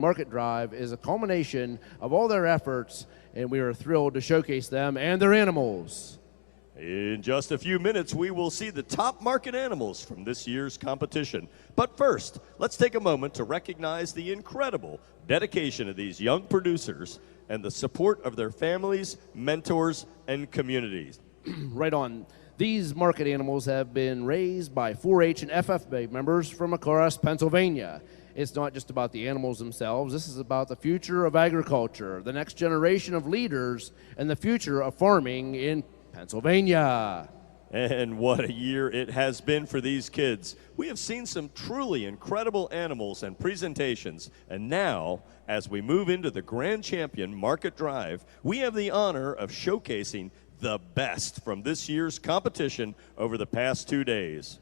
Market Drive is a culmination of all their efforts, and we are thrilled to showcase them and their animals. In just a few minutes, we will see the top market animals from this year's competition. But first, let's take a moment to recognize the incredible dedication of these young producers and the support of their families, mentors, and communities. Right on. These market animals have been raised by 4-H and FFA members from Acaras, Pennsylvania. It's not just about the animals themselves. This is about the future of agriculture, the next generation of leaders, and the future of farming in Pennsylvania. And what a year it has been for these kids. We have seen some truly incredible animals and presentations. And now, as we move into the Grand Champion Market Drive, we have the honor of showcasing the best from this year's competition over the past 2 days.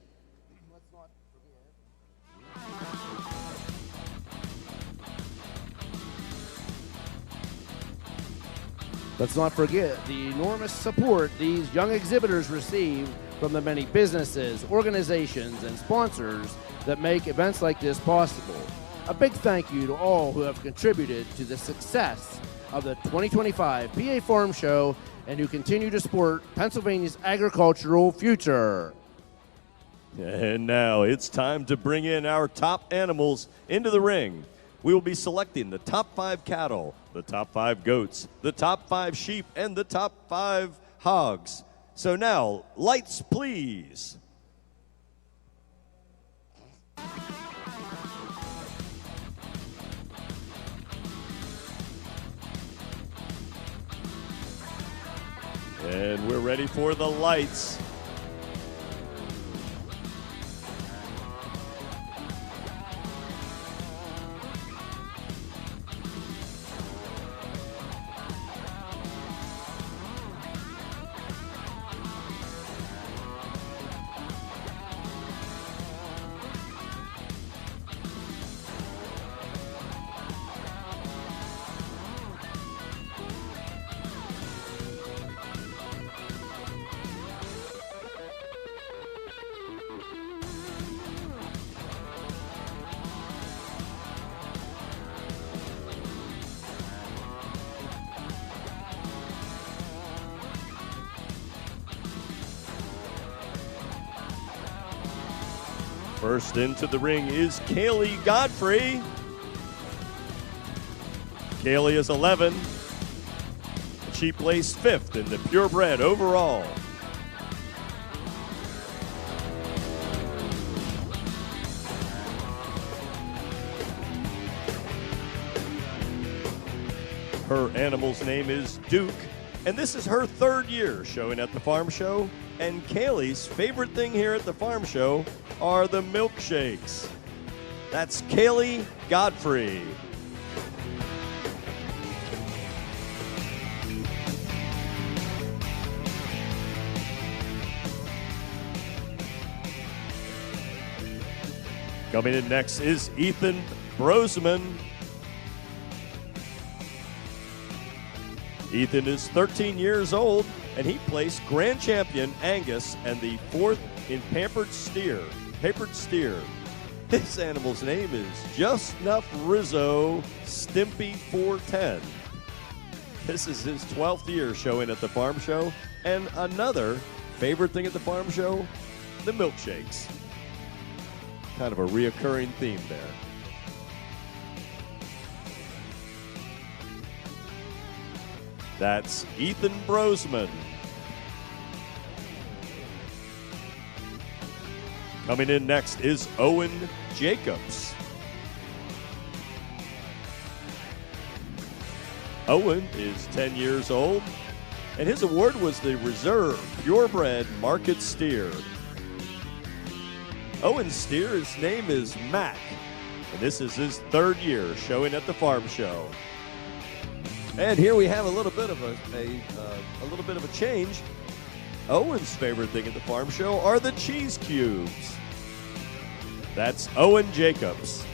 Let's not forget the enormous support these young exhibitors receive from the many businesses, organizations, and sponsors that make events like this possible. A big thank you to all who have contributed to the success of the 2025 PA Farm Show and who continue to support Pennsylvania's agricultural future. And now it's time to bring in our top animals into the ring. We will be selecting the top 5 cattle, the top 5 goats, the top 5 sheep, and the top 5 hogs. So now, lights please. And we're ready for the lights. First into the ring is Kaylee Godfrey. Kaylee is 11. She placed 5th in the purebred overall. Her animal's name is Duke, and this is her 3rd year showing at the farm show. And Kaylee's favorite thing here at the farm show are the milkshakes. That's Kaylee Godfrey. Coming in next is Ethan Brosman. Ethan is 13 years old, and he placed Grand Champion Angus and the 4th in Pampered Steer. His animal's name is Just Enough Rizzo Stimpy 410. This is his 12th year showing at the farm show, and another favorite thing at the farm show, the milkshakes. Kind of a reoccurring theme there. That's Ethan Brosman. Coming in next is Owen Jacobs. Owen is 10 years old, and his award was the Reserve Purebred Market Steer. Owen's steer's name is Mac, and this is his 3rd year showing at the farm show. And here we have a little bit of a change. Owen's favorite thing at the farm show are the cheese cubes. That's Owen Jacobs.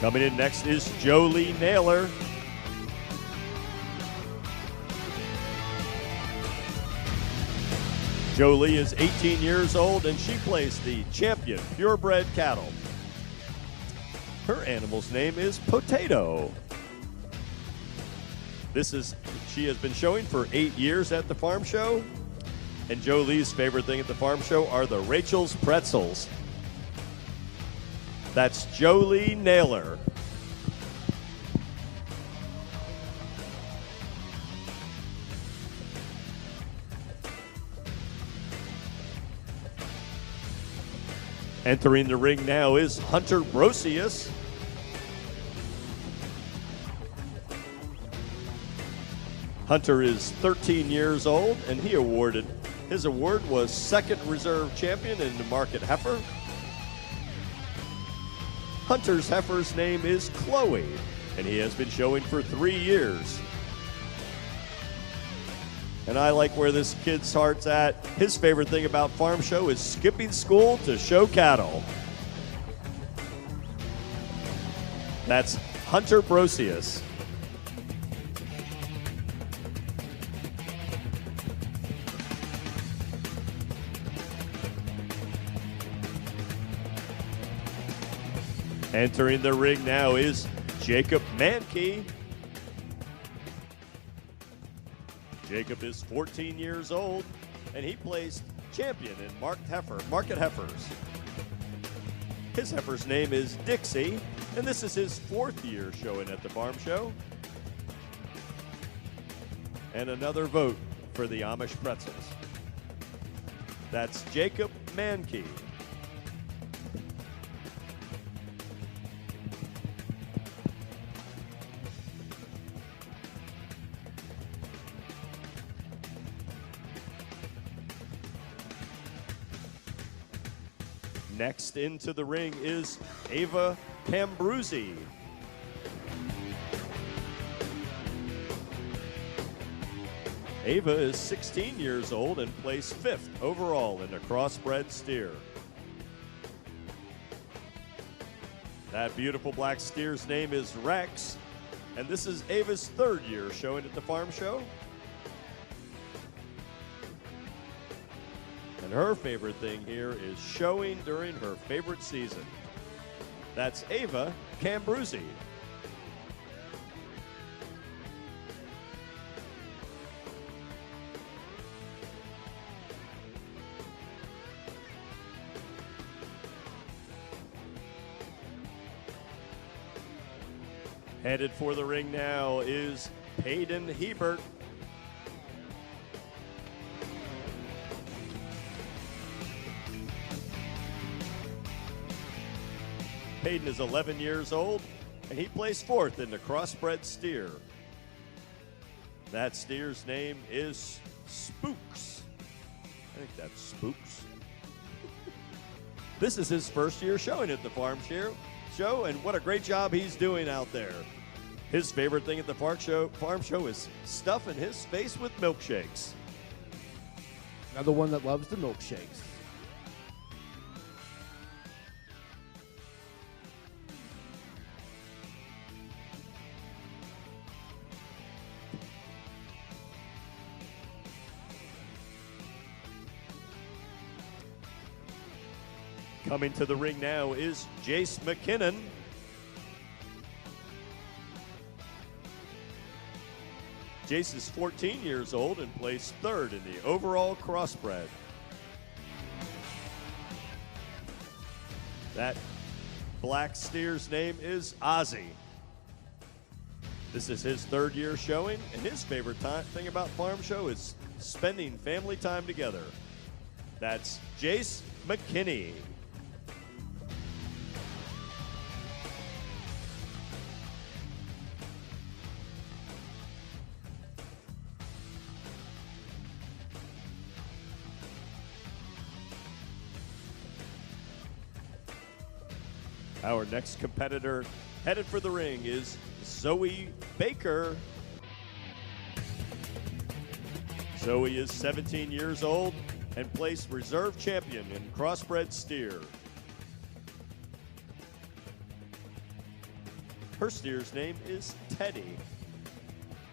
Coming in next is Jolie Naylor. Jolie is 18 years old, and she placed the champion purebred cattle. Her animal's name is Potato. She has been showing for 8 years at the farm show, and Jolie's favorite thing at the farm show are the Rachel's Pretzels. That's Jolie Naylor. Entering the ring now is Hunter Brosius. Hunter is 13 years old, and his award was second reserve champion in the Market Heifer. Hunter's heifer's name is Chloe, and he has been showing for 3 years. And I like where this kid's heart's at. His favorite thing about farm show is skipping school to show cattle. That's Hunter Brosius. Entering the ring now is Jacob Mankey. Jacob is 14 years old, and he placed champion in Market Heifers. His heifer's name is Dixie, and this is his 4th year showing at the farm show. And another vote for the Amish Pretzels. That's Jacob Mankey. Next into the ring is Ava Cambruzzi. Ava is 16 years old and placed 5th overall in the crossbred steer. That beautiful black steer's name is Rex, and this is Ava's 3rd year showing at the farm show. And her favorite thing here is showing during her favorite season. That's Ava Cambruzzi. Headed for the ring now is Peyton Hebert. Peyton is 11 years old, and he placed 4th in the crossbred steer. That steer's name is Spooks. I think that's Spooks. This is his 1st year showing at the farm show, and what a great job he's doing out there. His favorite thing at the farm show is stuffing his face with milkshakes. Another one that loves the milkshakes. Coming to the ring now is Jace McKinnon. Jace is 14 years old and placed 3rd in the overall crossbred. That black steer's name is Ozzy. This is his 3rd year showing, and his favorite thing about farm show is spending family time together. That's Jace McKinney. Our next competitor headed for the ring is Zoe Baker. Zoe is 17 years old and placed reserve champion in crossbred steer. Her steer's name is Teddy.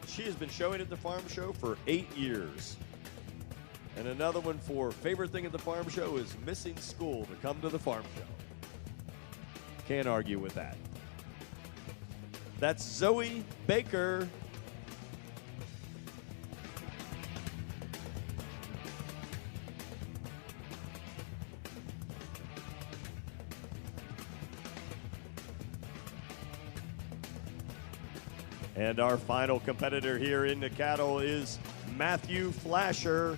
She has been showing at the farm show for 8 years. And another one for favorite thing at the farm show is missing school to come to the farm show. Can't argue with that. That's Zoe Baker. And our final competitor here in the cattle is Matthew Flasher.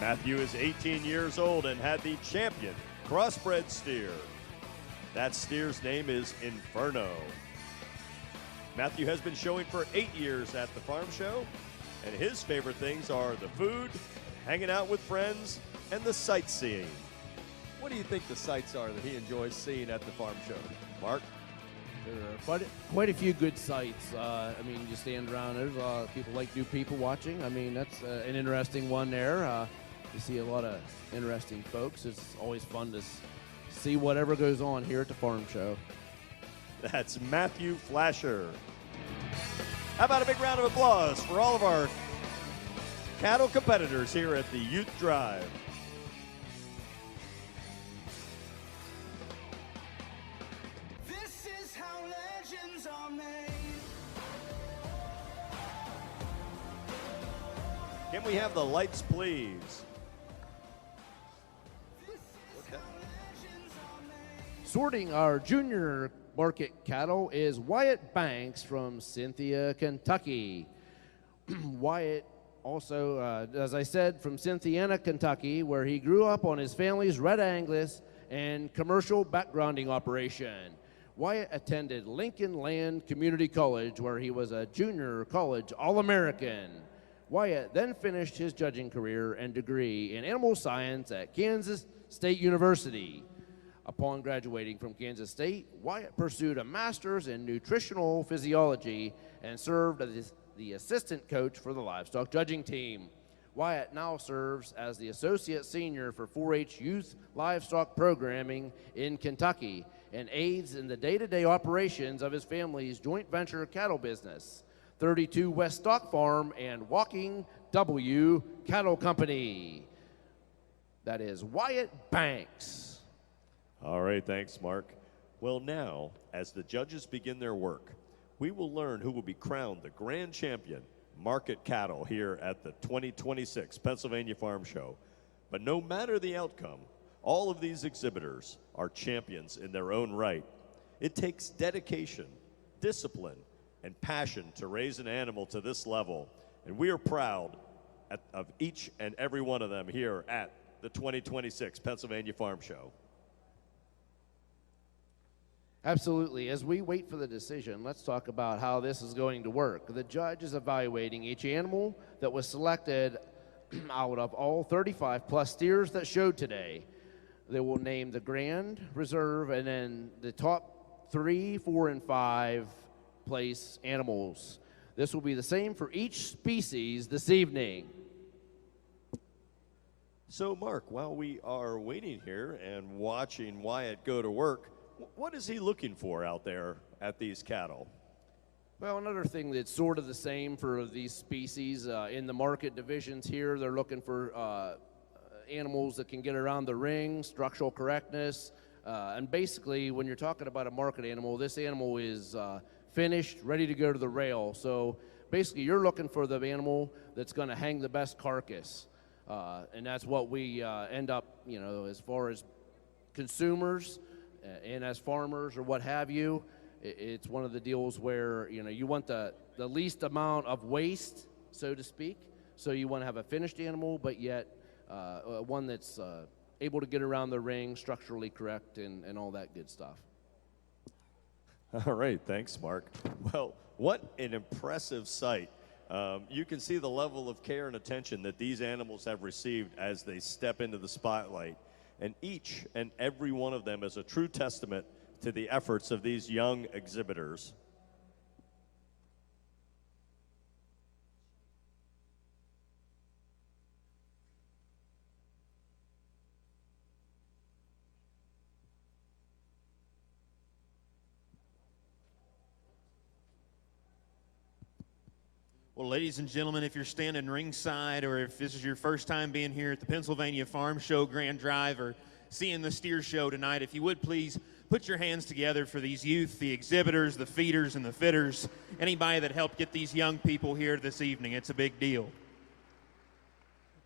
Matthew is 18 years old and had the champion crossbred steer. That steer's name is Inferno. Matthew has been showing for 8 years at the farm show, and his favorite things are the food, hanging out with friends, and the sightseeing. What do you think the sights are that he enjoys seeing at the farm show? Mark? There are quite a few good sights. I mean, you stand around, there's people like new people watching. I mean, that's an interesting one there. You see a lot of interesting folks. It's always fun to see whatever goes on here at the farm show. That's Matthew Flasher. How about a big round of applause for all of our cattle competitors here at the Youth Drive. Can we have the lights, please? Sorting our junior market cattle is Wyatt Banks from Cynthia, Kentucky. Wyatt also, as I said, from Cynthiana, Kentucky, where he grew up on his family's Red Angus and commercial backgrounding operation. Wyatt attended Lincoln Land Community College, where he was a junior college All-American. Wyatt then finished his judging career and degree in animal science at Kansas State University. Upon graduating from Kansas State, Wyatt pursued a master's in nutritional physiology and served as the assistant coach for the livestock judging team. Wyatt now serves as the associate senior for 4-H youth livestock programming in Kentucky and aids in the day-to-day operations of his family's joint venture cattle business, 32 West Stock Farm and Walking W Cattle Company. That is Wyatt Banks. All right, thanks, Mark. Well, now, as the judges begin their work, we will learn who will be crowned the grand champion market cattle here at the 2026 Pennsylvania Farm Show. But no matter the outcome, all of these exhibitors are champions in their own right. It takes dedication, discipline, and passion to raise an animal to this level, and we are proud of each and every one of them here at the 2026 Pennsylvania Farm Show. Absolutely. As we wait for the decision, let's talk about how this is going to work. The judge is evaluating each animal that was selected out of all 35 plus steers that showed today. They will name the Grand Reserve and then the top 3, 4, and 5 place animals. This will be the same for each species this evening. So, Mark, while we are waiting here and watching Wyatt go to work, what is he looking for out there at these cattle? Well, another thing that's sort of the same for these species, in the market divisions here, they're looking for animals that can get around the ring, structural correctness, and basically when you're talking about a market animal, this animal is finished, ready to go to the rail. So basically you're looking for the animal that's going to hang the best carcass, and that's what we end up, as far as consumers and as farmers or what have you. It's one of the deals where you want the least amount of waste, so to speak. So you want to have a finished animal, but yet one that's able to get around the ring, structurally correct, and all that good stuff. All right, thanks, Mark. Well, what an impressive sight. You can see the level of care and attention that these animals have received as they step into the spotlight. And each and every one of them is a true testament to the efforts of these young exhibitors. Well, ladies and gentlemen, if you're standing ringside or if this is your first time being here at the Pennsylvania Farm Show Grand Drive or seeing the steer show tonight, if you would please put your hands together for these youth, the exhibitors, the feeders, and the fitters, anybody that helped get these young people here this evening. It's a big deal.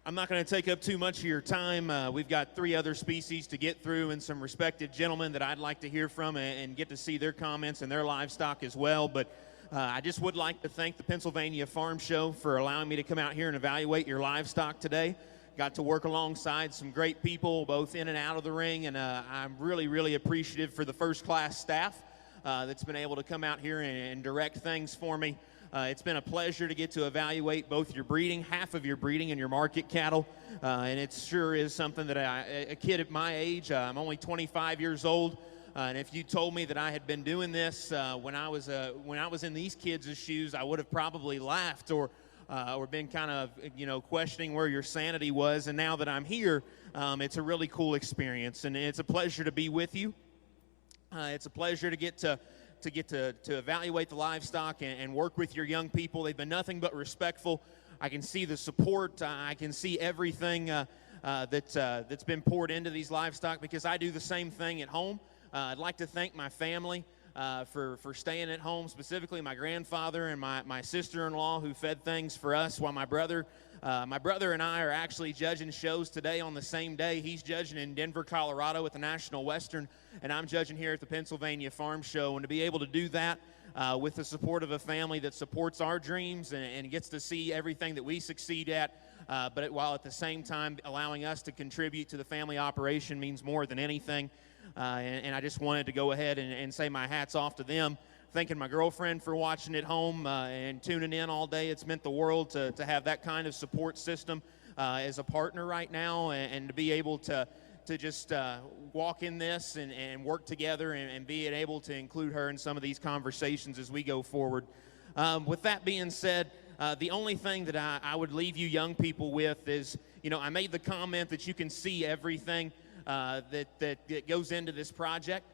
I'm not going to take up too much of your time. We've got 3 other species to get through and some respected gentlemen that I'd like to hear from and get to see their comments and their livestock as well. But I just would like to thank the Pennsylvania Farm Show for allowing me to come out here and evaluate your livestock today. Got to work alongside some great people, both in and out of the ring, and I'm really, really appreciative for the first-class staff that's been able to come out here and direct things for me. It's been a pleasure to get to evaluate both your breeding, half of your breeding, and your market cattle, and it sure is something that a kid at my age, I'm only 25 years old, and if you told me that I had been doing this when I was in these kids' shoes, I would have probably laughed or been kind of, questioning where your sanity was. And now that I'm here, it's a really cool experience, and it's a pleasure to be with you. It's a pleasure to get to evaluate the livestock and work with your young people. They've been nothing but respectful. I can see the support. I can see everything that's been poured into these livestock because I do the same thing at home. I'd like to thank my family for staying at home, specifically my grandfather and my sister-in-law who fed things for us while my brother and I are actually judging shows today on the same day. He's judging in Denver, Colorado at the National Western, and I'm judging here at the Pennsylvania Farm Show. And to be able to do that with the support of a family that supports our dreams and gets to see everything that we succeed at, but while at the same time allowing us to contribute to the family operation means more than anything. And I just wanted to go ahead and say my hat's off to them. Thanking my girlfriend for watching at home and tuning in all day. It's meant the world to have that kind of support system as a partner right now, and to be able to just walk in this and work together and being able to include her in some of these conversations as we go forward. With that being said, the only thing that I would leave you young people with is, I made the comment that you can see everything that goes into this project.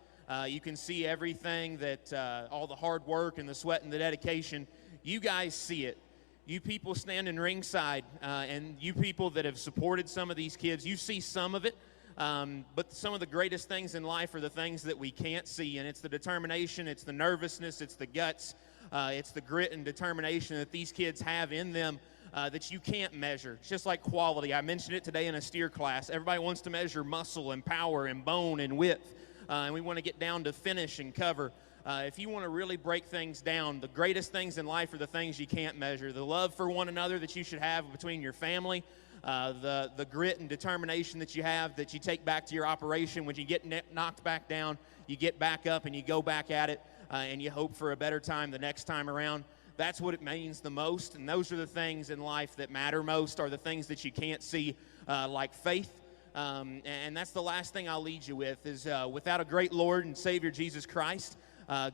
You can see everything that all the hard work and the sweat and the dedication. You guys see it. You people standing ringside and you people that have supported some of these kids, you see some of it. But some of the greatest things in life are the things that we can't see, and it's the determination, it's the nervousness, it's the guts, it's the grit and determination that these kids have in them that you can't measure. It's just like quality. I mentioned it today in a steer class. Everybody wants to measure muscle and power and bone and width, and we want to get down to finish and cover. If you want to really break things down, the greatest things in life are the things you can't measure. The love for one another that you should have between your family, the grit and determination that you have that you take back to your operation. When you get knocked back down, you get back up and you go back at it, and you hope for a better time the next time around. That's what it means the most, and those are the things in life that matter most, are the things that you can't see, like faith. And that's the last thing I'll lead you with is without a great Lord and Savior Jesus Christ,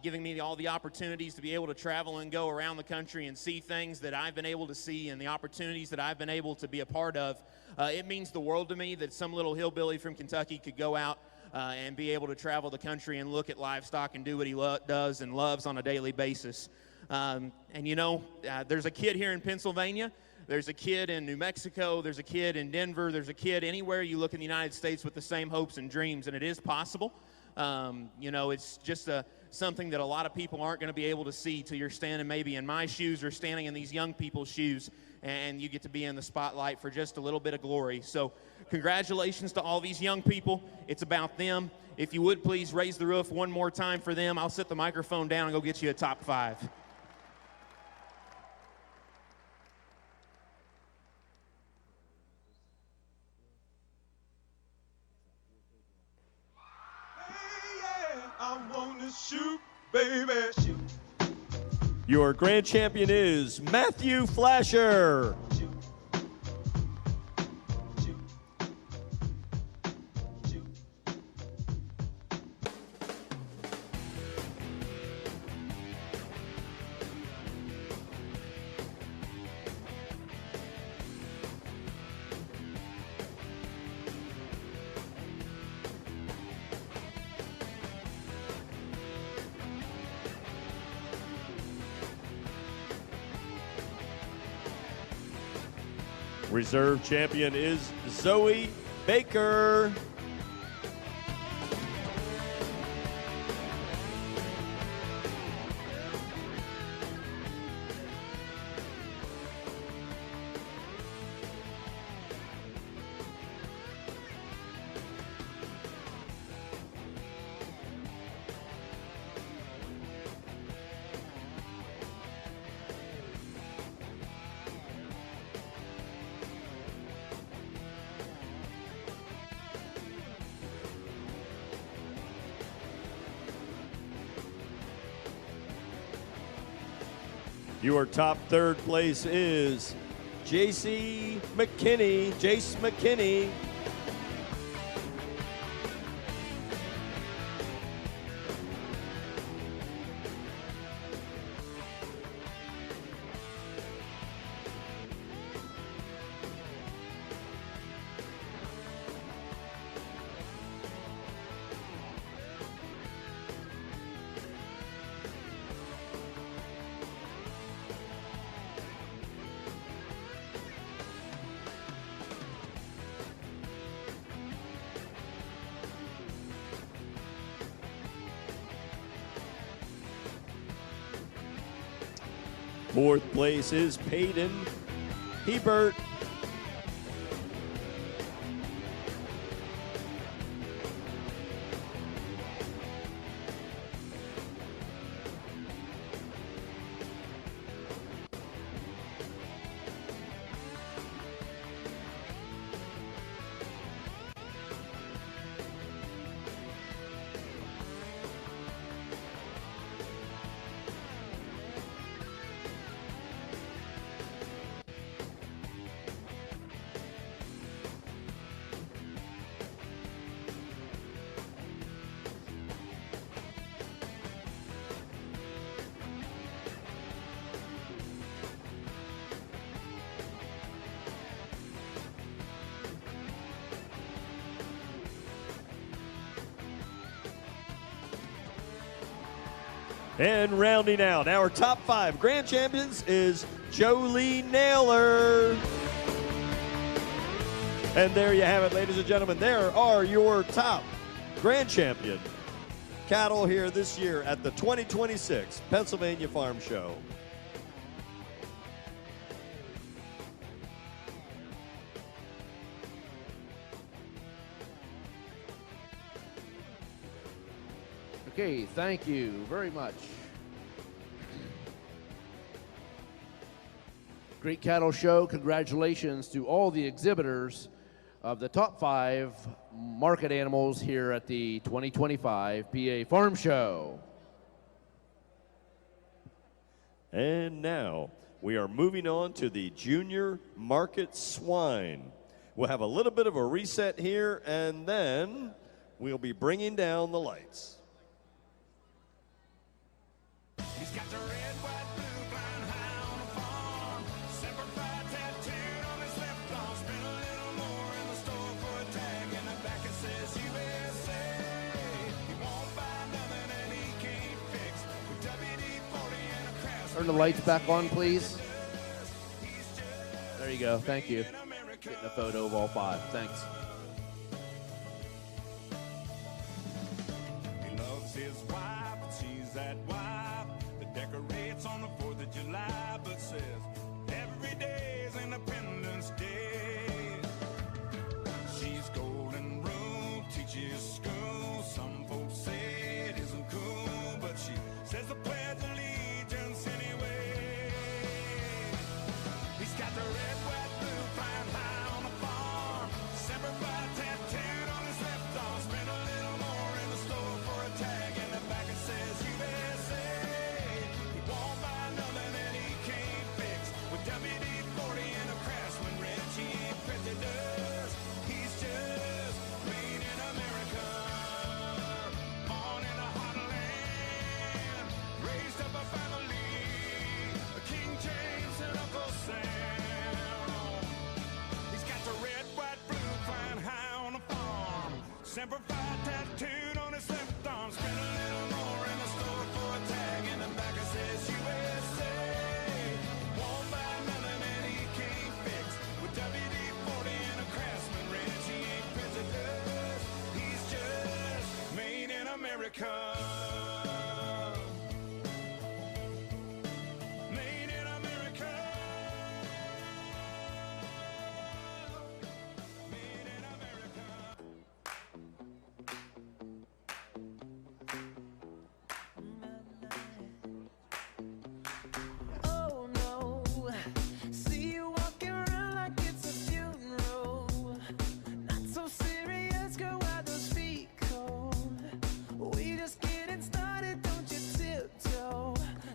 giving me all the opportunities to be able to travel and go around the country and see things that I've been able to see and the opportunities that I've been able to be a part of. It means the world to me that some little hillbilly from Kentucky could go out and be able to travel the country and look at livestock and do what he does and loves on a daily basis. There's a kid here in Pennsylvania. There's a kid in New Mexico. There's a kid in Denver. There's a kid anywhere you look in the United States with the same hopes and dreams, and it is possible. It's just something that a lot of people aren't going to be able to see till you're standing maybe in my shoes or standing in these young people's shoes, and you get to be in the spotlight for just a little bit of glory. So congratulations to all these young people. It's about them. If you would please raise the roof one more time for them. I'll set the microphone down and go get you a top 5. I wanna shoot, baby, shoot. Your grand champion is Matthew Flasher. Reserve champion is Zoe Baker. Your top third place is Jace McKinney. Fourth place is Peyton Hebert. And rounding out our top 5 grand champions is Jolie Naylor. And there you have it, ladies and gentlemen. There are your top grand champion cattle here this year at the 2026 Pennsylvania Farm Show. Okay, thank you very much. Great cattle show. Congratulations to all the exhibitors of the top 5 market animals here at the 2025 PA Farm Show. And now we are moving on to the junior market swine. We'll have a little bit of a reset here, and then we'll be bringing down the lights. He's got the red, white, blue, blind high on the farm. Semper Fi tattooed on his left arm. Spend a little more in the store for a tag. In the back it says USA. He won't buy nothing and he can't fix. With WD-40 and a crash. Turn the lights back on, please. There you go. Thank you. Getting a photo of all 5. Thanks. He loves his wife, but she's that wife that decorates on the 4th of July, but says every day is Independence Day. She's golden rule, teaches school. Some folks say it isn't cool, but she says the Pledge of Allegiance anyway. He's got the red, white, blue, flying high on the farm. Semper Fi America. Made in America. Made in America. Oh no, see you walking around like it's a funeral. Not so serious, girl, why those feet cold? We just getting started, don't you tiptoe,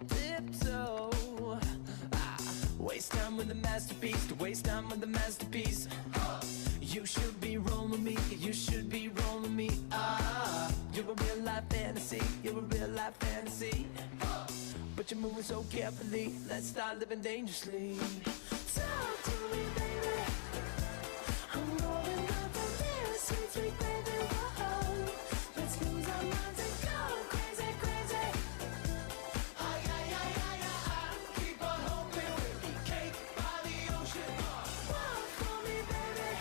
tiptoe. Waste time with the masterpiece, to waste time with the masterpiece. You should be rolling me, you should be rolling me. You're a real life fantasy, you're a real life fantasy. But you're moving so carefully, let's start living dangerously. Talk to me, baby. I'm rolling up on this sweet, sweet baby. Whoa. Let's lose our minds and go crazy, crazy. Ay, ay, ay, ay, ay. Keep on hoping we'll be cake by the ocean. Walk for me, baby.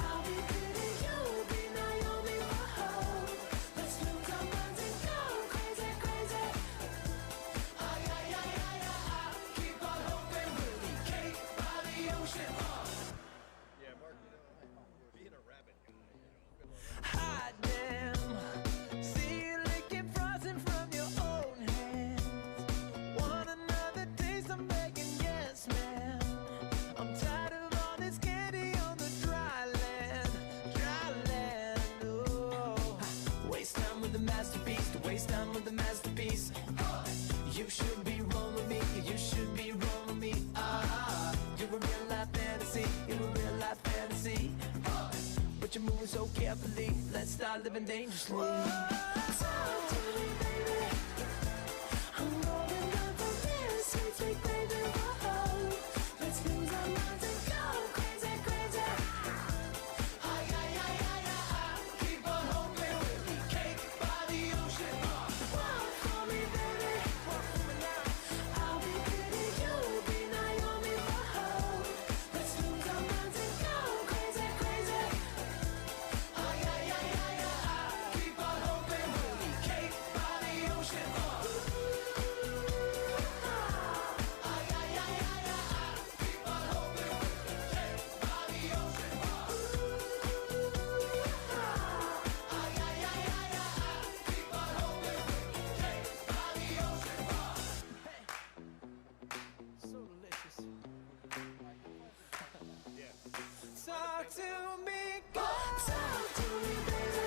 I'll be pretty, you'll be Naomi. Whoa. Let's lose our minds and go crazy, crazy. Ay, ay, ay, ay, ay. Keep on hoping we'll be cake by the ocean. Hot damn, see you licking frosting from your own hands. Want another taste? I'm begging, yes, ma'am. I'm tired of all this candy on the dry land, dry land. Oh, waste time with the masterpiece, to waste time with the masterpiece. You should be rolling me, you should be rolling me. You're a real life fantasy, you're a real life fantasy. But you're moving so carefully, let's start living dangerously. Talk to me, baby. I'm rolling up on this sweet, sweet baby. Whoa. Let's lose our minds and go crazy, crazy. Ay, ay, ay, ay, ay. Keep on hoping we'll be cake by the ocean. Walk for me, baby. Walk for me now. I'll be pretty, you'll be Naomi. Whoa. Let's lose our minds and go crazy, crazy. Ay, ay, ay, ay, ay. Keep on hoping we'll be cake by the ocean. Ay, ay, ay, ay, ay. Keep on hoping we'll be cake by the ocean. Ay, ay, ay, ay, ay. Keep on hoping we'll be cake by the ocean. So delicious. Talk to me, God. Talk to me, baby.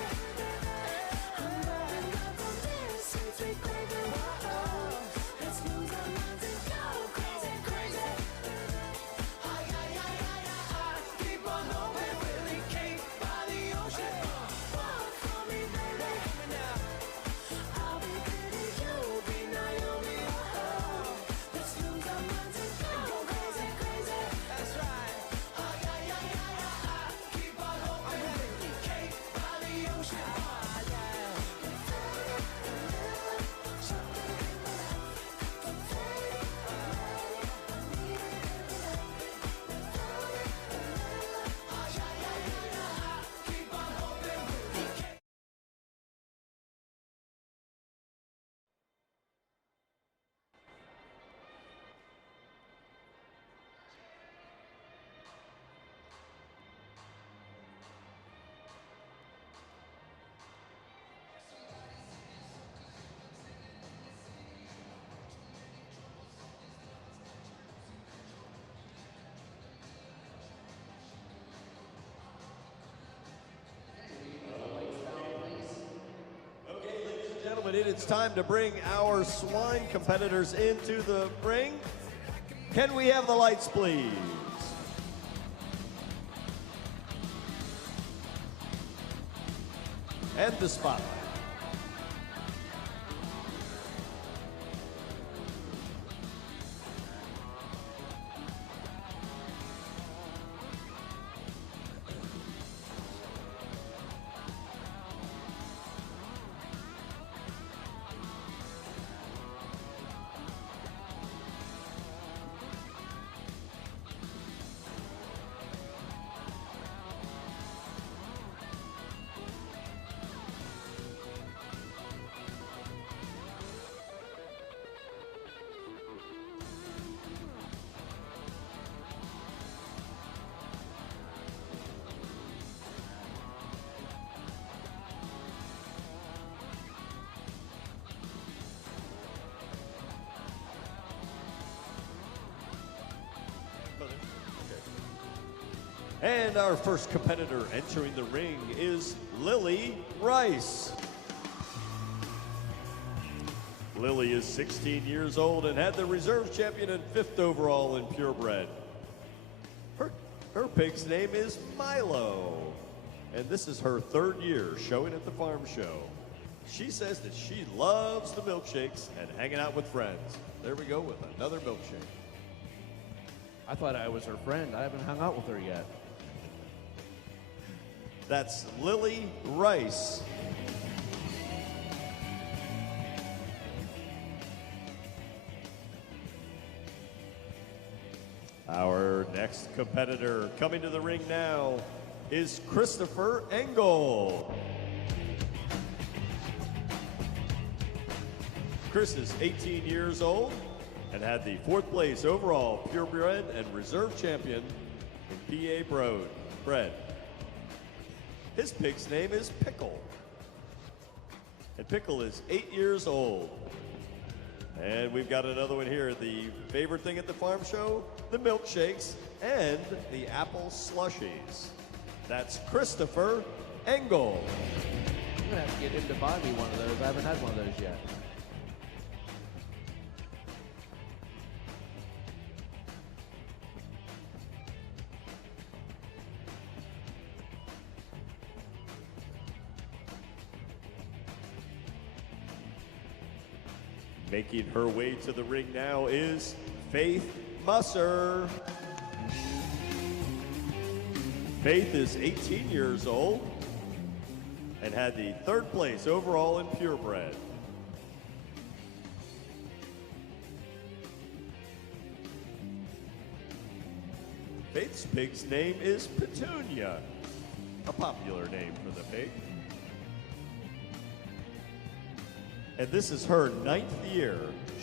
I'm rolling up on this sweet, sweet baby. Whoa. Let's lose our minds and go crazy, crazy. Ay, ay, ay, ay, ay. Keep on hoping we'll be cake by the ocean. Walk for me, baby. I'll be pretty, you'll be Naomi. Whoa. Let's lose our minds and go crazy, crazy. That's right. Ay, ay, ay, ay, ay. Keep on hoping we'll be cake by the ocean. Keep on hoping we'll be cake. Gentlemen, it is time to bring our swine competitors into the ring. Can we have the lights, please? And the spotlight. And our first competitor entering the ring is Lily Rice. Lily is 16 years old and had the reserve champion and 5th overall in purebred. Her pig's name is Milo, and this is her 3rd year showing at the farm show. She says that she loves the milkshakes and hanging out with friends. There we go with another milkshake. I thought I was her friend. I haven't hung out with her yet. That's Lily Rice. Our next competitor coming to the ring now is Christopher Engel. Chris is 18 years old and had the 4th place overall purebred and reserve champion in PA bred. His pig's name is Pickle. And Pickle is 8 years old. And we've got another one here. The favorite thing at the farm show, the milkshakes and the apple slushies. That's Christopher Engel. I'm gonna have to get him to buy me one of those. I haven't had one of those yet. Making her way to the ring now is Faith Musser. Faith is 18 years old and had the 3rd place overall in purebred. Faith's pig's name is Petunia, a popular name for the pig. And this is her 9th year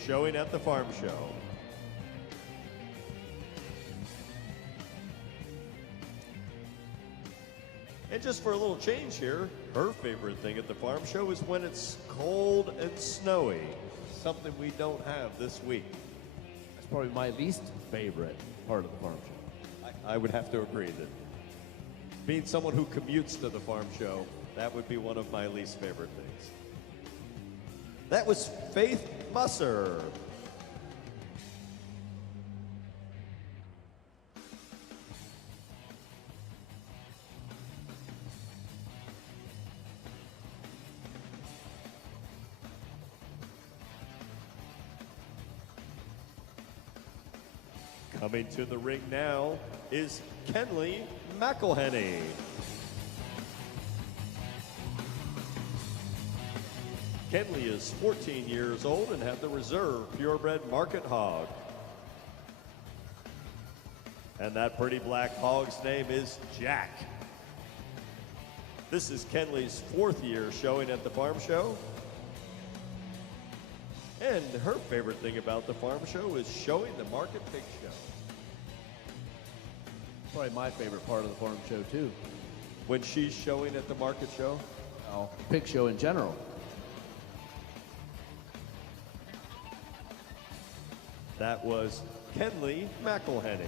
showing at the farm show. And just for a little change here, her favorite thing at the farm show is when it's cold and snowy, something we don't have this week. That's probably my least favorite part of the farm show. I would have to agree that being someone who commutes to the farm show, that would be one of my least favorite things. That was Faith Musser. Coming to the ring now is Kenley McElhenney. Kenley is 14 years old and had the reserve purebred market hog. And that pretty black hog's name is Jack. This is Kenley's 4th year showing at the farm show. And her favorite thing about the farm show is showing the market pig show. Probably my favorite part of the farm show too. When she's showing at the market show? Oh, pig show in general. That was Kenley McElhenney.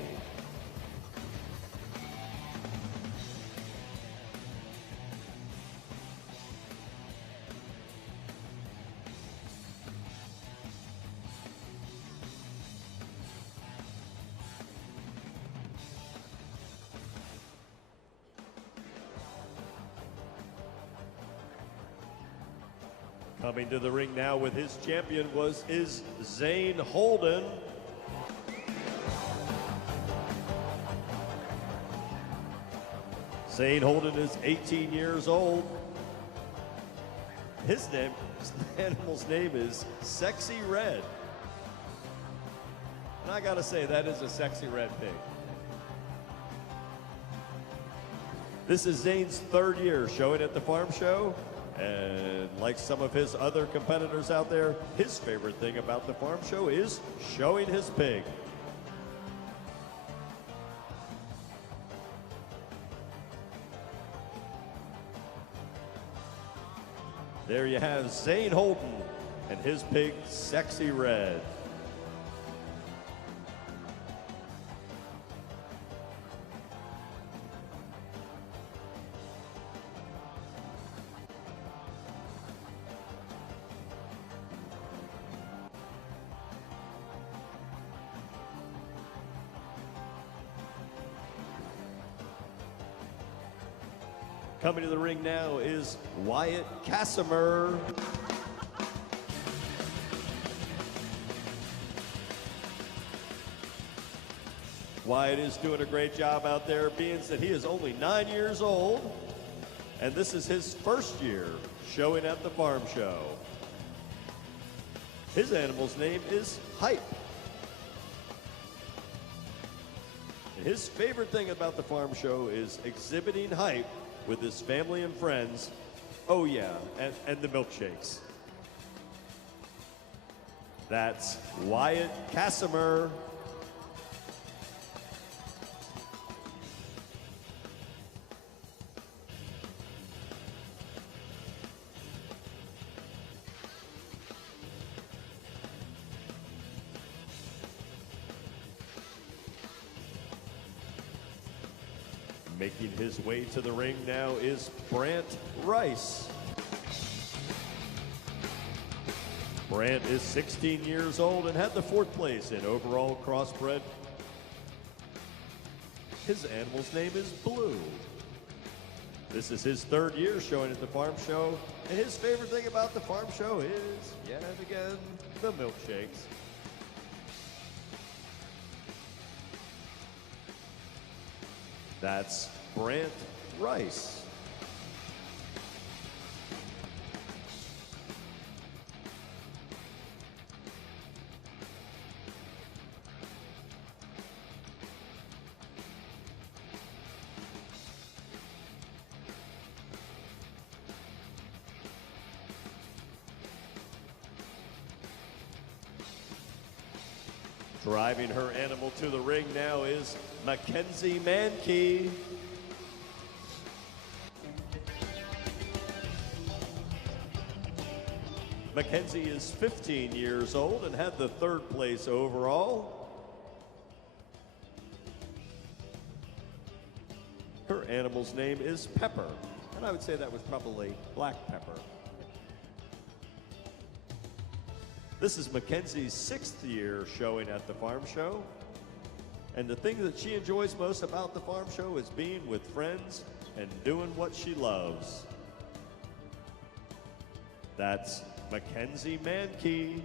Coming to the ring now with his champion is Zane Holden. Zane Holden is 18 years old. His animal's name is Sexy Red. And I gotta say, that is a sexy red pig. This is Zane's 3rd year showing at the farm show. And like some of his other competitors out there, his favorite thing about the farm show is showing his pig. There you have Zane Holden and his pig, Sexy Red. Coming to the ring now is Wyatt Casimir. Wyatt is doing a great job out there, being that he is only 9 years old, and this is his first year showing at the farm show. His animal's name is Hype. And his favorite thing about the farm show is exhibiting Hype with his family and friends. Oh yeah, and the milkshakes. That's Wyatt Casimir. Making his way to the ring now is Brant Rice. Brant is 16 years old and had the 4th place in overall crossbred. His animal's name is Blue. This is his 3rd year showing at the farm show, and his favorite thing about the farm show is, yet again, the milkshakes. That's Brant Rice. Driving her animal to the ring now is Mackenzie Mankey. Mackenzie is 15 years old and had the 3rd place overall. Her animal's name is Pepper, and I would say that was probably black pepper. This is Mackenzie's 6th year showing at the farm show. And the thing that she enjoys most about the farm show is being with friends and doing what she loves. That's Mackenzie Mankey.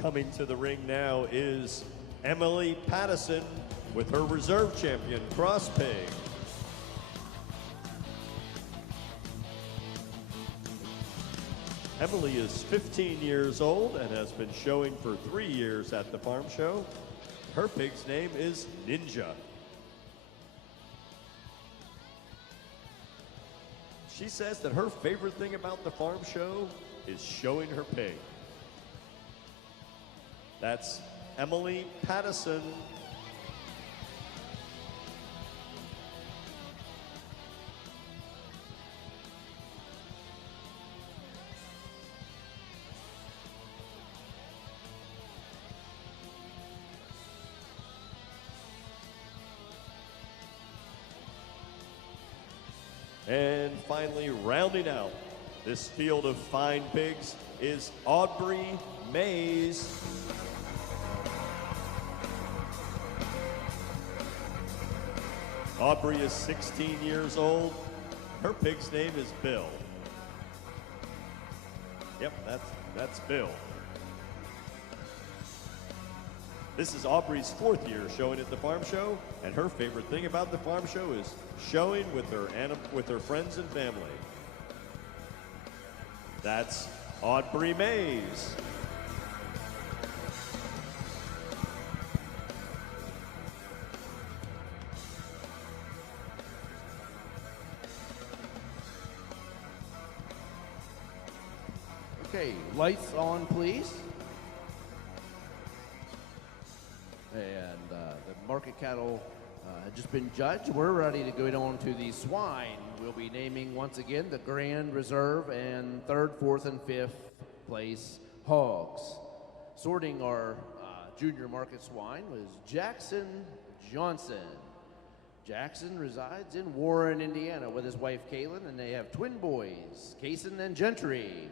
Coming to the ring now is Emily Pattison with her reserve champion, Cross Pig. Emily is 15 years old and has been showing for 3 years at the farm show. Her pig's name is Ninja. She says that her favorite thing about the farm show is showing her pig. That's Emily Pattison. And finally, rounding out this field of fine pigs is Aubrey Mays. Aubrey is 16 years old. Her pig's name is Bill. Yep, that's Bill. This is Aubrey's 4th year showing at the farm show, and her favorite thing about the farm show is showing with her friends and family. That's Aubrey Mays. Okay, lights on, please. And the market cattle had just been judged. We're ready to go on to the swine. We'll be naming once again the Grand Reserve and 3rd, 4th, and 5th place hogs. Sorting our junior market swine was Jackson Johnson. Jackson resides in Warren, Indiana with his wife Kaylin, and they have twin boys, Kason and Gentry.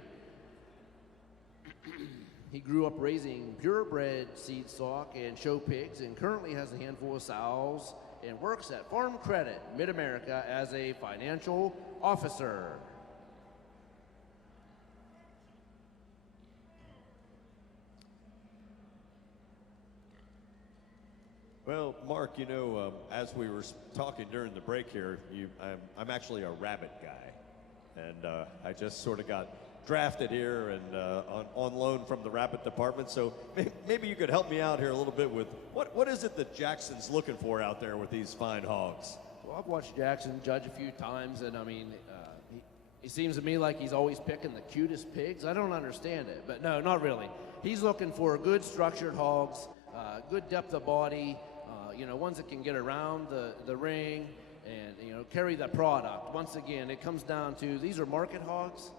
He grew up raising purebred seed stock and show pigs and currently has a handful of sows and works at Farm Credit Mid-America as a financial officer. Well, Mark, you know, as we were talking during the break here, I'm actually a rabbit guy, and I just sort of got drafted here and on loan from the rabbit department. So maybe you could help me out here a little bit with what is it that Jackson's looking for out there with these fine hogs? Well, I've watched Jackson judge a few times, and I mean, he seems to me like he's always picking the cutest pigs. I don't understand it, but no, not really. He's looking for good structured hogs, good depth of body, you know, ones that can get around the ring and, you know, carry the product. Once again, it comes down to these are market hogs.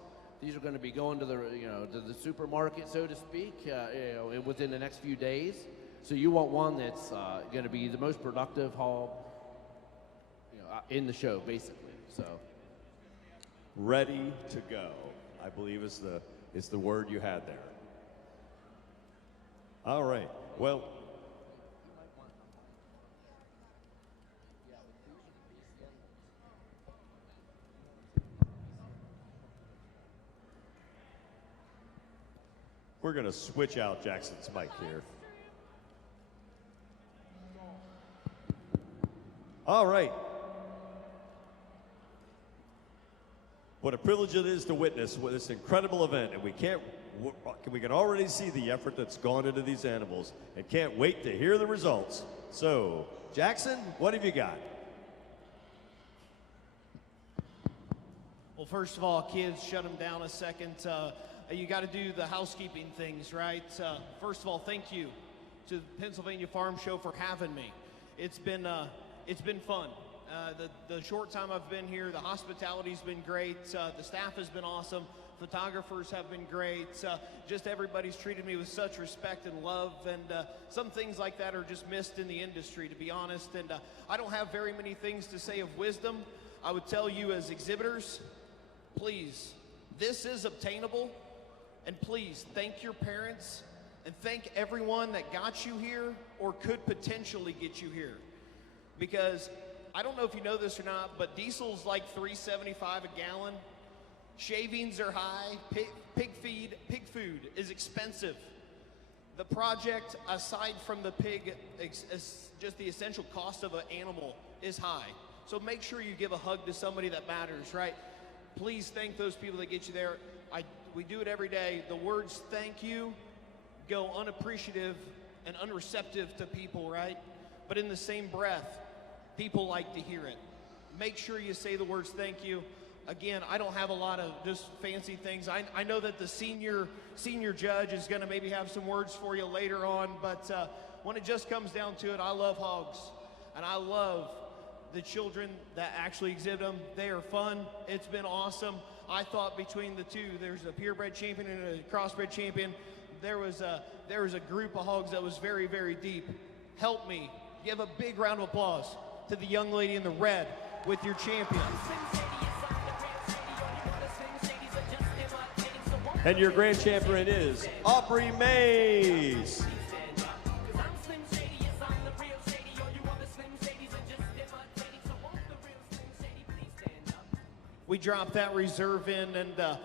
These are going to be going to the, you know, to the supermarket, so to speak, you know, within the next few days. So you want one that's going to be the most productive hog, you know, in the show, basically. So Ready to go, I believe is the word you had there. All right. Well, we're going to switch out Jackson's mic here. All right. What a privilege it is to witness this incredible event, and we can already see the effort that's gone into these animals, and can't wait to hear the results. So, Jackson, what have you got? Well, first of all, kids, shut them down a second. You got to do the housekeeping things, right? First of all, thank you to the Pennsylvania Farm Show for having me. It's been fun. The short time I've been here, the hospitality's been great. The staff has been awesome. Photographers have been great. Just everybody's treated me with such respect and love, and some things like that are just missed in the industry, to be honest. And I don't have very many things to say of wisdom. I would tell you as exhibitors, please, this is obtainable. And please, thank your parents and thank everyone that got you here or could potentially get you here. Because I don't know if you know this or not, but diesel's like $3.75 a gallon. Shavings are high. Pig food is expensive. The project, aside from the pig, just the essential cost of an animal is high. So make sure you give a hug to somebody that matters, right? Please thank those people that get you there. We do it every day. The words thank you go unappreciative and unreceptive to people, right? But in the same breath, people like to hear it. Make sure you say the words thank you. Again, I don't have a lot of just fancy things. I know that the senior judge is going to maybe have some words for you later on, but when it just comes down to it, I love hogs, and I love the children that actually exhibit them. They are fun. It's been awesome. I thought between the two, there's a purebred champion and a crossbred champion. There was a group of hogs that was very, very deep. Help me give a big round of applause to the young lady in the red with your champion. And your grand champion is Aubrey Mays. We dropped that reserve in, and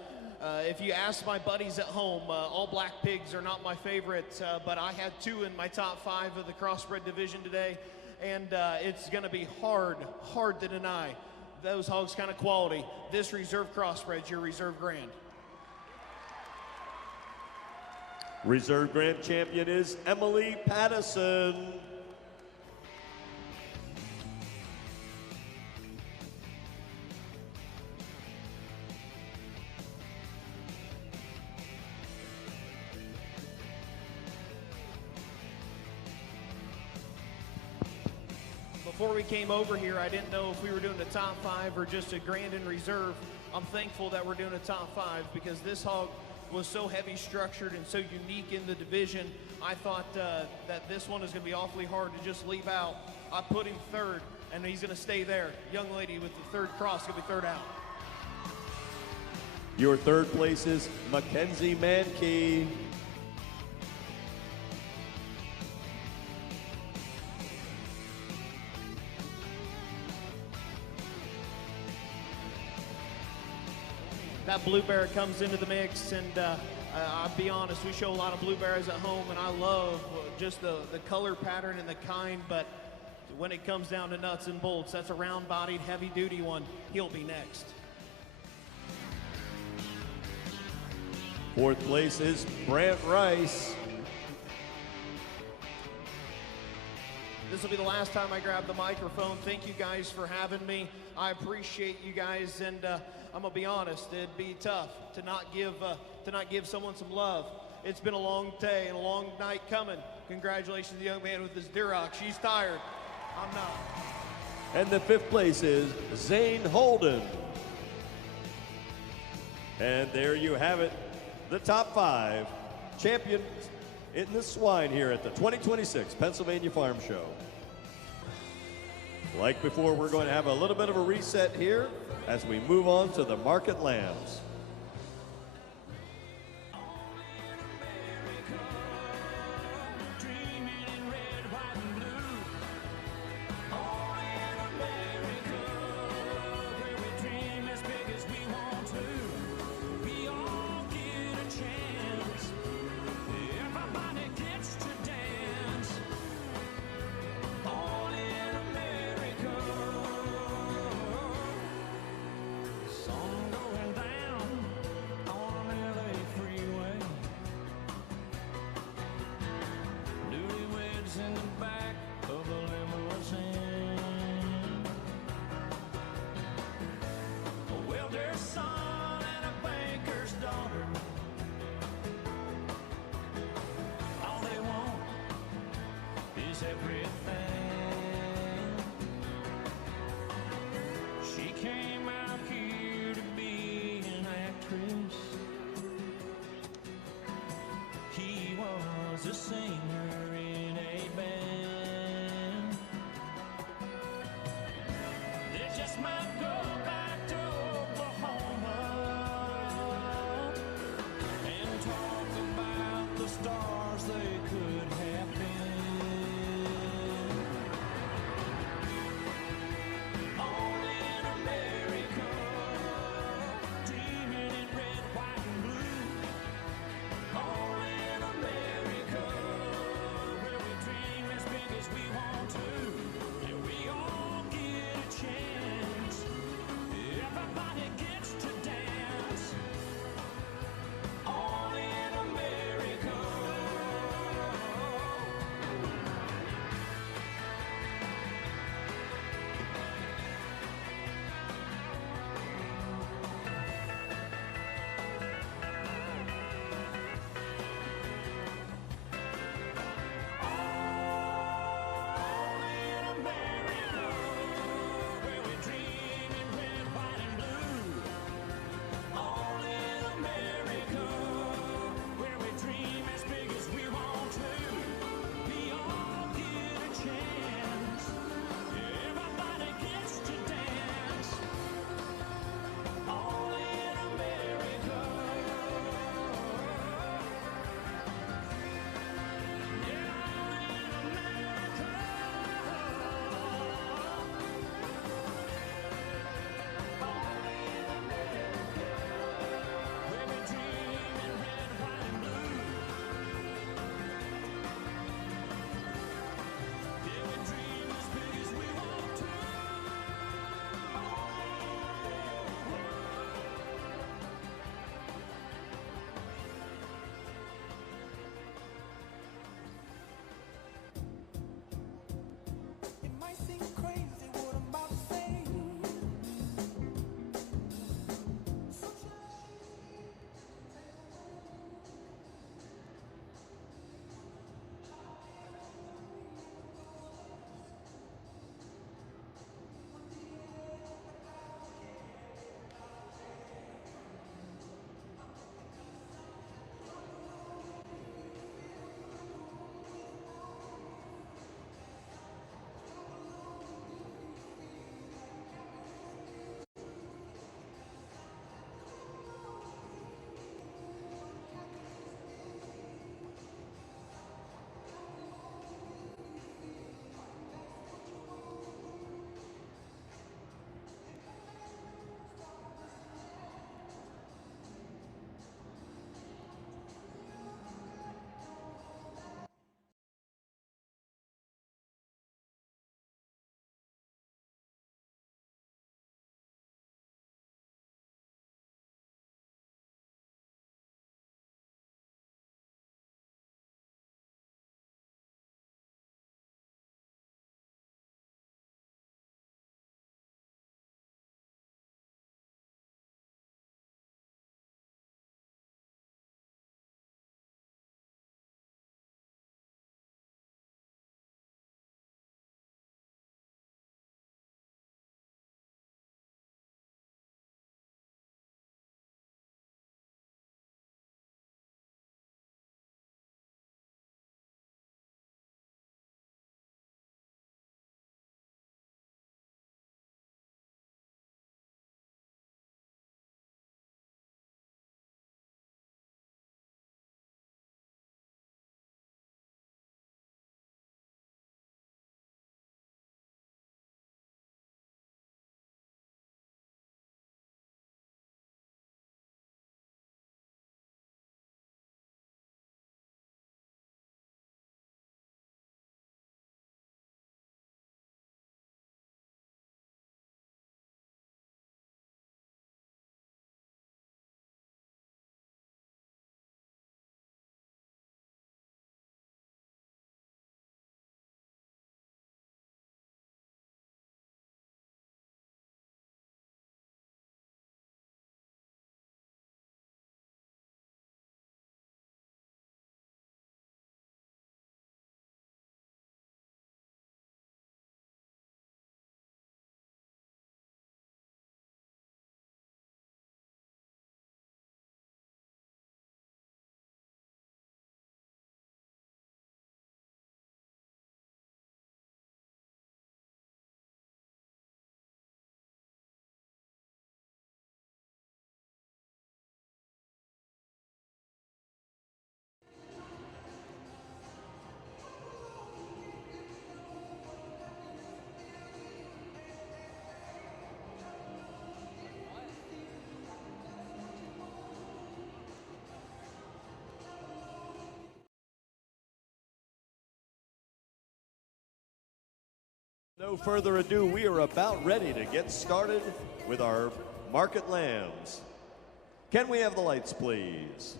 if you ask my buddies at home, all black pigs are not my favorite, but I had two in my top 5 of the crossbred division today, and it's going to be hard to deny those hogs kind of quality. This reserve crossbred's your reserve grand. Reserve grand champion is Emily Pattison. Before we came over here, I didn't know if we were doing a top 5 or just a grand in reserve. I'm thankful that we're doing a top 5 because this hog was so heavy structured and so unique in the division. I thought that this one is going to be awfully hard to just leave out. I put him third, and he's going to stay there. Young lady with the third cross going to be third out. Your third place is Mackenzie Mankey. That blue bear comes into the mix, and I'll be honest, we show a lot of blue bears at home, and I love just the color pattern and the kind, but when it comes down to nuts and bolts, that's a round-bodied, heavy-duty one. He'll be next. Fourth place is Brant Rice. This will be the last time I grab the microphone. Thank you guys for having me. I appreciate you guys, and I'm gonna be honest, it'd be tough to not give someone some love. It's been a long day and a long night coming. Congratulations to the young man with his Duroc. She's tired. I'm not. And the fifth place is Zane Holden. And there you have it, the top 5 champions in the swine here at the 2026 Pennsylvania Farm Show. Like before, we're going to have a little bit of a reset here as we move on to the market lambs. No further ado, we are about ready to get started with our market lambs. Can we have the lights, please?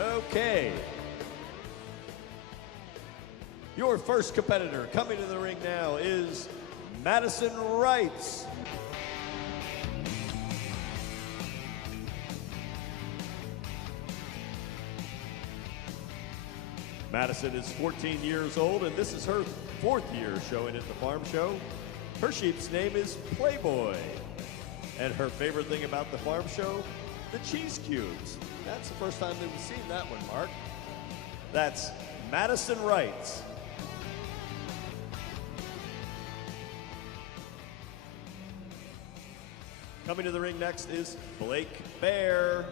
Okay. Your first competitor coming to the ring now is Madison Wrights. Madison is 14 years old, and this is her 4th year showing at the farm show. Her sheep's name is Playboy. And her favorite thing about the farm show, the cheese cubes. That's the first time that we've seen that one, Mark. That's Madison Wrights. Coming to the ring next is Blake Bear.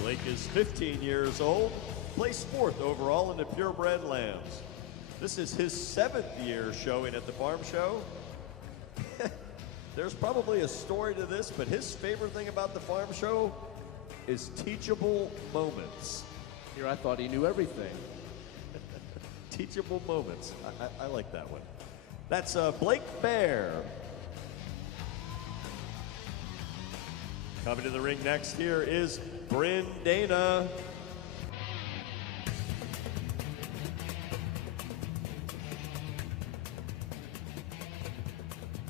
Blake is 15 years old, placed 4th overall in the purebred lambs. This is his 7th year showing at the farm show. There's probably a story to this, but his favorite thing about the farm show is teachable moments. Here I thought he knew everything. Teachable moments. I like that one. That's Blake Bear. Coming to the ring next here is Bryn Dana.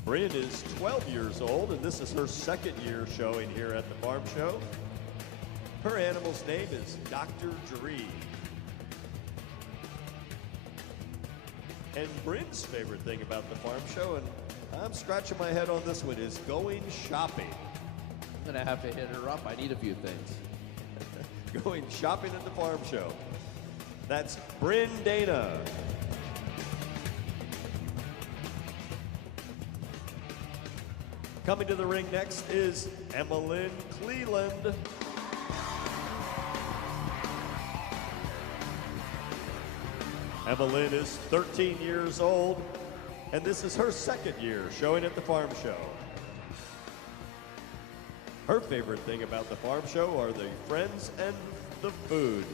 Bryn is 12 years old, and this is her 2nd year showing here at the farm show. Her animal's name is Dr. Dree. And Bryn's favorite thing about the farm show, and I'm scratching my head on this one, is going shopping. I'm gonna have to hit her up. I need a few things. Going shopping at the farm show. That's Bryn Dana. Coming to the ring next is Emmalyn Cleland. Emmalyn is 13 years old, and this is her 2nd year showing at the farm show. Her favorite thing about the farm show are the friends and the food.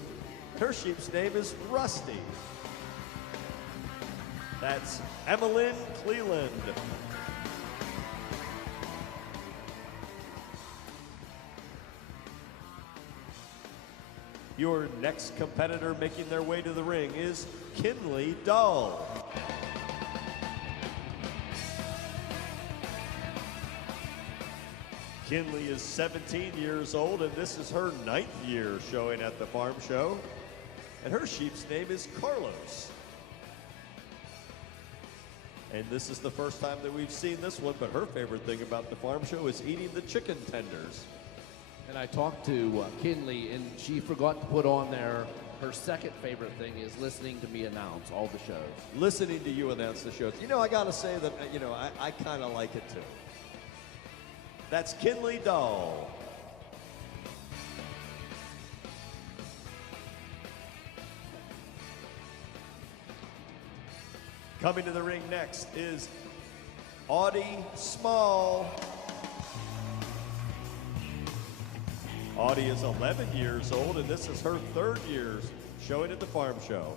Her sheep's name is Rusty. That's Emmalyn Cleland. Your next competitor making their way to the ring is Kinley Dahl. Kinley is 17 years old, and this is her 9th year showing at the farm show. And her sheep's name is Carlos. And this is the first time that we've seen this one, but her favorite thing about the farm show is eating the chicken tenders. And I talked to Kinley, and she forgot to put on there her 2nd favorite thing is listening to me announce all the shows. Listening to you announce the shows. You know, I gotta say that, I kind of like it too. That's Kinley Dahl. Coming to the ring next is Audie Small. Audie is 11 years old, and this is her 3rd year showing at the farm show.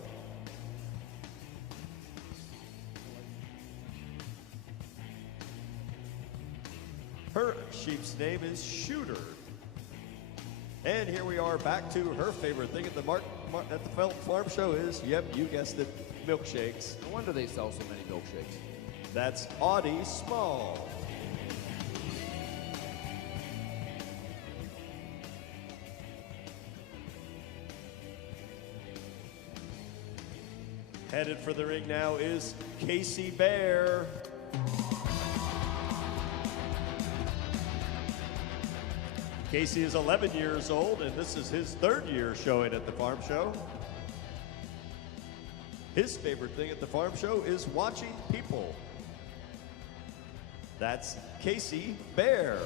Her sheep's name is Shooter. And here we are back to her favorite thing at the farm show is, yep, you guessed it, milkshakes. No wonder they sell so many milkshakes. That's Audie Small. Headed for the ring now is Casey Bear. Casey is 11 years old, and this is his third year showing at the farm show. His favorite thing at the farm show is watching people. That's Casey Bear.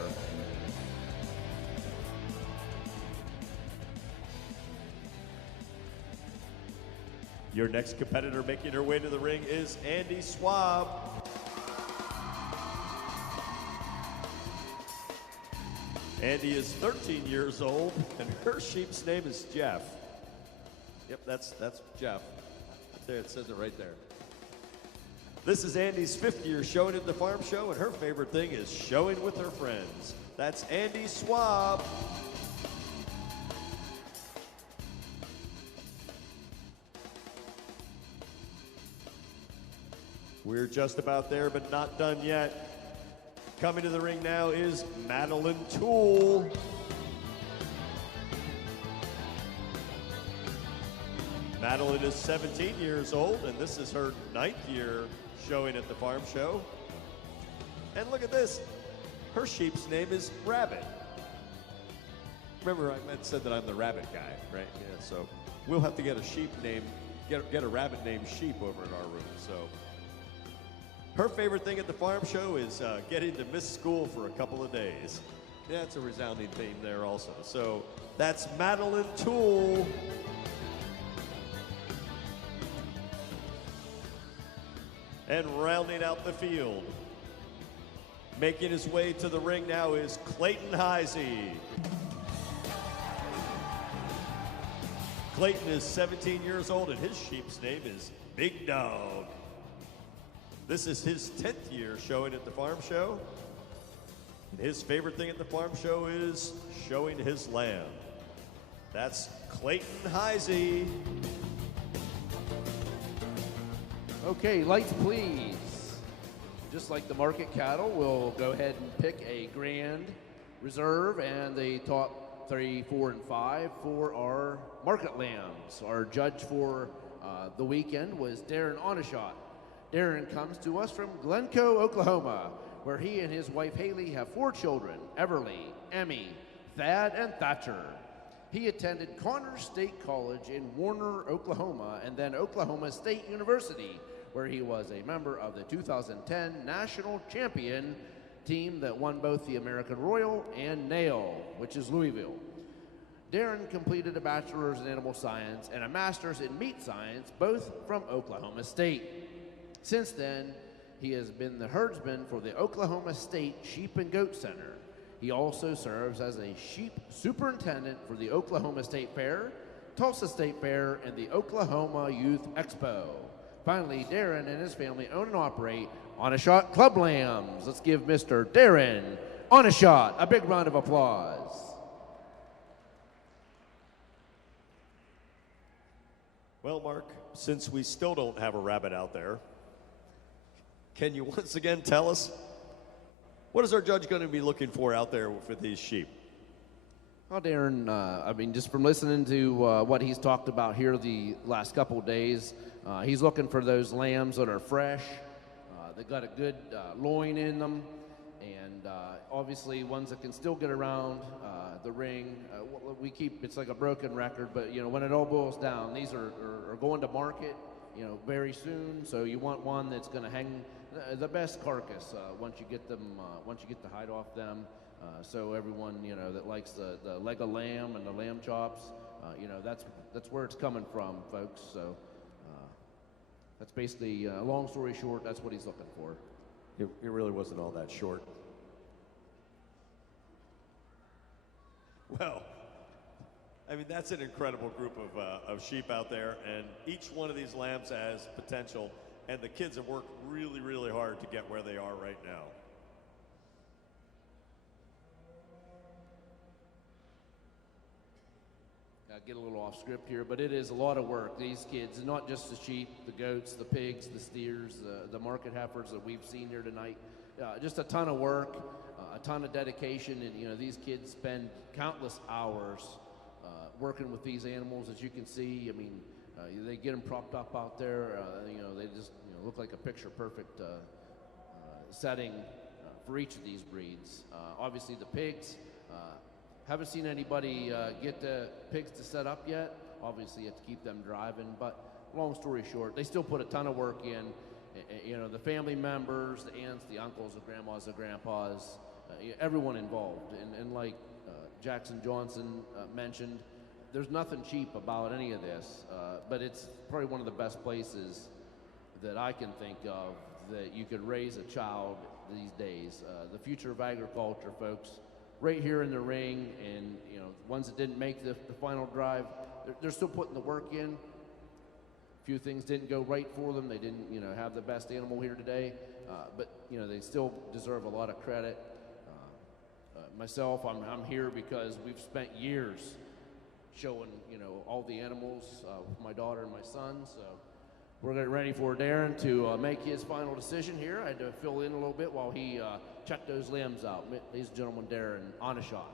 Your next competitor making her way to the ring is Andy Swab. Andy is 13 years old, and her sheep's name is Jeff. Yep, that's Jeff. There, it says it right there. This is Andy's 5th year showing at the farm show, and her favorite thing is showing with her friends. That's Andy Swab. We're just about there, but not done yet. Coming to the ring now is Madeline Toole. Madeline is 17 years old, and this is her 9th year showing at the farm show. And look at this. Her sheep's name is Rabbit. Remember, I said that I'm the rabbit guy, right? Yeah, so we'll have to get a sheep named, get a rabbit named Sheep over in our room, so. Her favorite thing at the farm show is getting to miss school for a couple of days. Yeah, it's a resounding theme there also. So that's Madeline Toole. And rounding out the field, making his way to the ring now is Clayton Heisey. Clayton is 17 years old, and his sheep's name is Big Dog. This is his 10th year showing at the farm show. And his favorite thing at the farm show is showing his lamb. That's Clayton Heisey. Okay, lights please. Just like the market cattle, we'll go ahead and pick a grand reserve and the top 3, 4, and 5 for our market lambs. Our judge for the weekend was Darren Onashot. Darren comes to us from Glencoe, Oklahoma, where he and his wife Haley have 4 children, Everly, Emmy, Thad, and Thatcher. He attended Connors State College in Warner, Oklahoma, and then Oklahoma State University, where he was a member of the 2010 national champion team that won both the American Royal and Nail, which is Louisville. Darren completed a bachelor's in animal science and a master's in meat science, both from Oklahoma State. Since then, he has been the herdsman for the Oklahoma State Sheep and Goat Center. He also serves as a sheep superintendent for the Oklahoma State Fair, Tulsa State Fair, and the Oklahoma Youth Expo. Finally, Darren and his family own and operate Onashot Club Lambs. Let's give Mr. Darren Onashot a big round of applause. Well, Mark, since we still don't have a rabbit out there, can you once again tell us, what is our judge going to be looking for out there for these sheep? Well, Darren, I mean, just from listening to what he's talked about here the last couple of days, he's looking for those lambs that are fresh, that got a good loin in them, and obviously ones that can still get around the ring. We keep, it's like a broken record, but you know, when it all boils down, these are going to market, you know, very soon. So you want one that's going to hang the best carcass once you get them, once you get the hide off them. So everyone, you know, that likes the leg of lamb and the lamb chops, you know, that's where it's coming from, folks. So that's basically, long story short, that's what he's looking for. It really wasn't all that short. Well, I mean, that's an incredible group of sheep out there, and each one of these lambs has potential, and the kids have worked really, really hard to get where they are right now. Get a little off script here, but it is a lot of work. These kids, not just the sheep, the goats, the pigs, the steers, the market heifers that we've seen here tonight. Just a ton of work, a ton of dedication, and you know, these kids spend countless hours working with these animals. As you can see, I mean, they get them propped up out there. You know, they just look like a picture-perfect setting for each of these breeds. Obviously, the pigs Haven't seen anybody get the pigs to set up yet. Obviously, you have to keep them driving, but long story short, they still put a ton of work in. You know, the family members, the aunts, the uncles, the grandmas, the grandpas, everyone involved. And like Jackson Johnson mentioned, there's nothing cheap about any of this, but it's probably one of the best places that I can think of that you could raise a child these days. The future of agriculture, folks, right here in the ring, and you know, ones that didn't make the final drive, they're still putting the work in. A few things didn't go right for them. They didn't, you know, have the best animal here today, but you know, they still deserve a lot of credit. Myself, I'm here because we've spent years showing, you know, all the animals with my daughter and my son. So we're getting ready for Darren to make his final decision here. I had to fill in a little bit while he checked those limbs out. Ladies and gentlemen, Darren Onashot.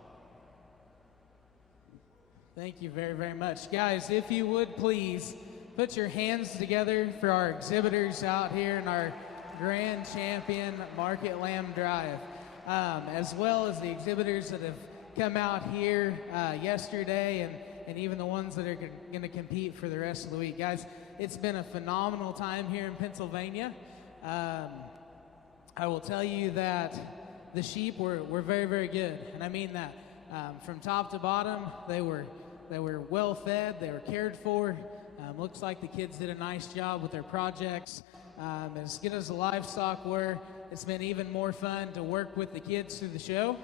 Thank you very, very much. Guys, if you would please put your hands together for our exhibitors out here in our Grand Champion Market Lamb Drive, as well as the exhibitors that have come out here yesterday and even the ones that are going to compete for the rest of the week. Guys, it's been a phenomenal time here in Pennsylvania. I will tell you that the sheep were very, very good, and I mean that. From top to bottom, they were well fed, they were cared for. Looks like the kids did a nice job with their projects. As good as the livestock were, it's been even more fun to work with the kids through the show.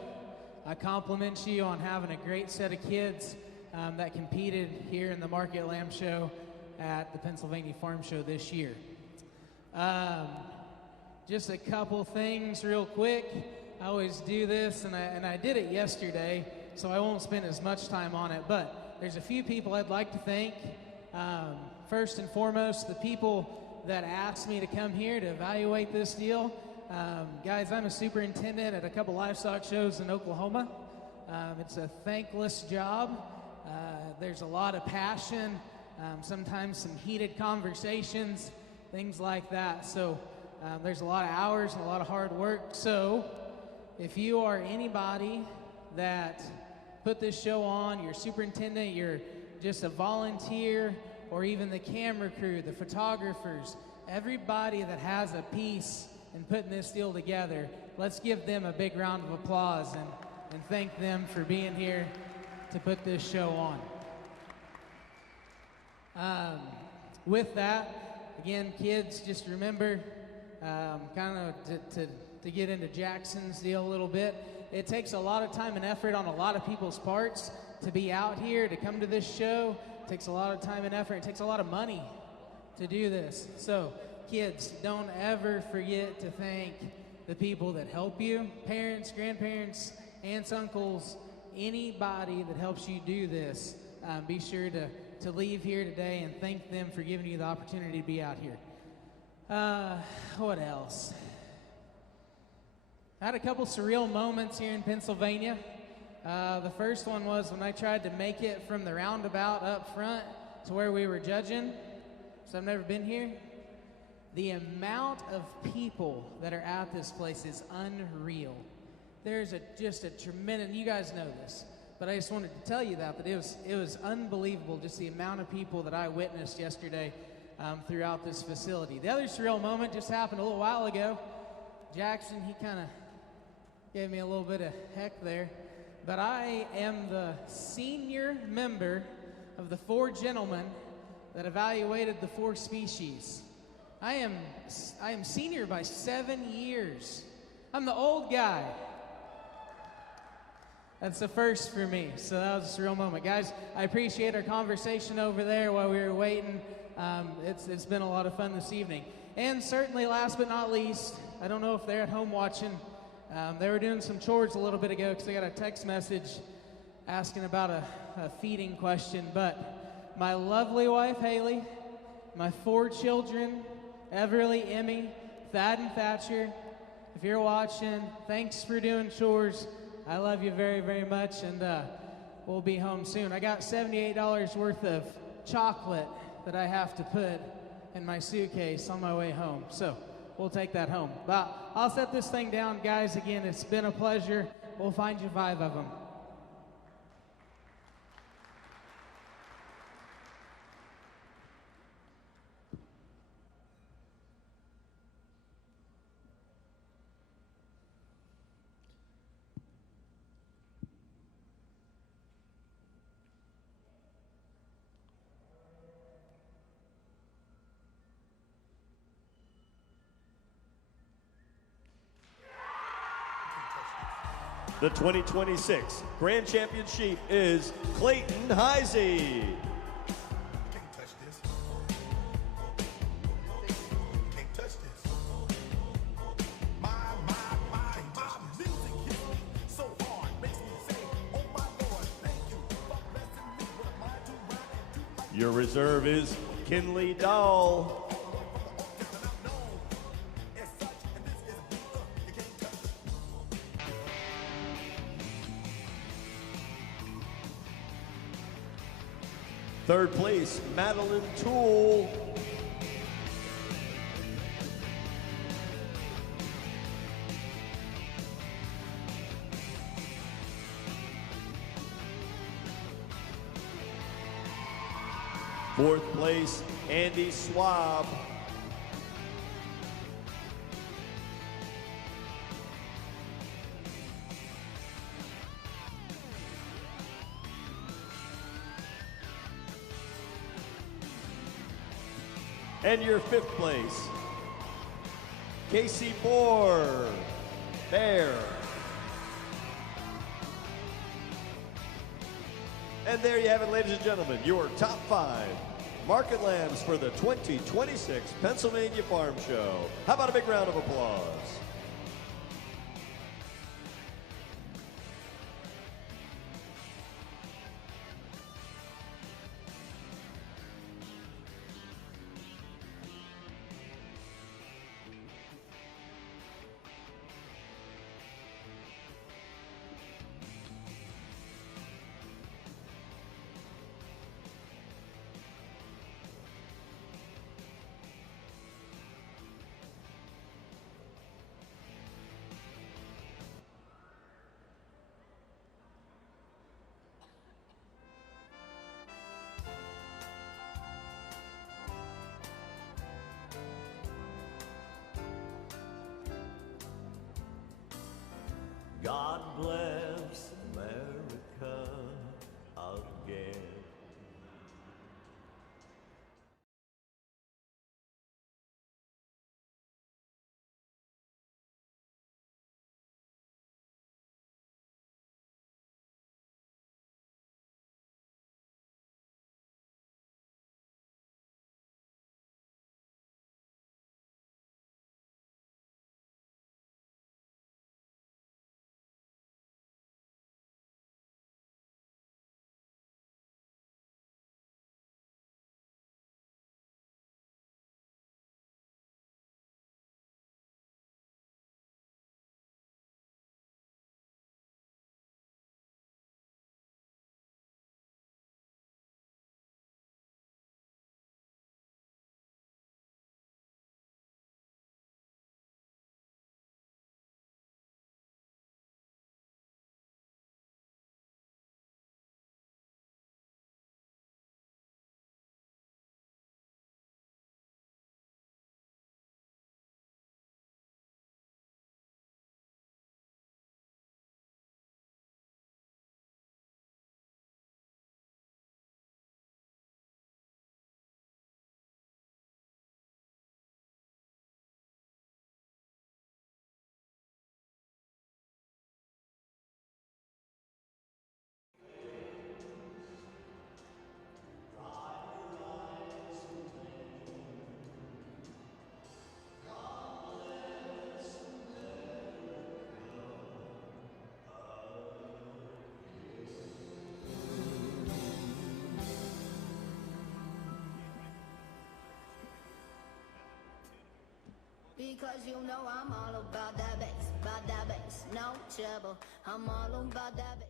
I compliment you on having a great set of kids that competed here in the Market Lamb Show at the Pennsylvania Farm Show this year. Just a couple things real quick. I always do this, and I did it yesterday, so I won't spend as much time on it, but there's a few people I'd like to thank. First and foremost, the people that asked me to come here to evaluate this deal. Guys, I'm a superintendent at a couple livestock shows in Oklahoma. It's a thankless job. There's a lot of passion, sometimes some heated conversations, things like that. So there's a lot of hours and a lot of hard work. So if you are anybody that put this show on, you're a superintendent, you're just a volunteer, or even the camera crew, the photographers, everybody that has a piece in putting this deal together, let's give them a big round of applause and thank them for being here to put this show on. With that, again, kids, just remember, kind of to get into Jackson's deal a little bit, it takes a lot of time and effort on a lot of people's parts to be out here, to come to this show. It takes a lot of time and effort. It takes a lot of money to do this. So, kids, don't ever forget to thank the people that help you, parents, grandparents, aunts, uncles, anybody that helps you do this. Be sure to leave here today and thank them for giving you the opportunity to be out here. What else? I had a couple surreal moments here in Pennsylvania. The first one was when I tried to make it from the roundabout up front to where we were judging. So I've never been here. The amount of people that are at this place is unreal. There's just a tremendous, you guys know this, but I just wanted to tell you that it was unbelievable, just the amount of people that I witnessed yesterday throughout this facility. The other surreal moment just happened a little while ago. Jackson, he kind of gave me a little bit of heck there, but I am the senior member of the 4 gentlemen that evaluated the 4 species. I am senior by 7 years. I'm the old guy. That's the first for me, so that was a surreal moment. Guys, I appreciate our conversation over there while we were waiting. It's been a lot of fun this evening. And certainly, last but not least, I don't know if they're at home watching. They were doing some chores a little bit ago because I got a text message asking about a feeding question. But my lovely wife, Haley, my 4 children, Everly, Emmy, Thad, and Thatcher, if you're watching, thanks for doing chores. I love you very, very much, and we'll be home soon. I got $78 worth of chocolate that I have to put in my suitcase on my way home. So we'll take that home. But I'll set this thing down, guys. Again, it's been a pleasure. We'll find you 5 of them. The 2026 Grand Champion Sheep is Clayton Heisey. Can't touch this. Can't touch this. My music hits me so hard, makes me say, oh my Lord, thank you for blessing me with a mind to rhyme and do Your reserve is Kinley Dahl. Third place, Madeline Toole. Fourth place, Andy Swab. And your fifth place, Casey Bear. And there you have it, ladies and gentlemen, your top 5 market lambs for the 2026 Pennsylvania Farm Show. How about a big round of applause? God bless America again. Because you know I'm all about that bass, no trouble. I'm all about that bass.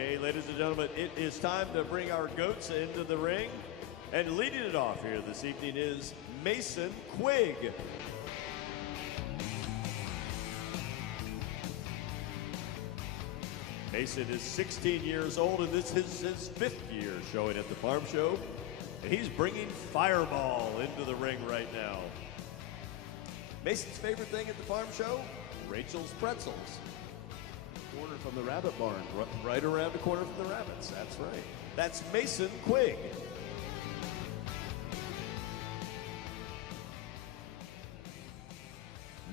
Okay, ladies and gentlemen, it is time to bring our goats into the ring. And leading it off here this evening is Mason Quigg. Mason is 16 years old, and this is his 5th year showing at the farm show. And he's bringing Fireball into the ring right now. Mason's favorite thing at the farm show? Rachel's Pretzels. Corner from the rabbit barn. Right around the corner from the rabbits, that's right. That's Mason Quigg.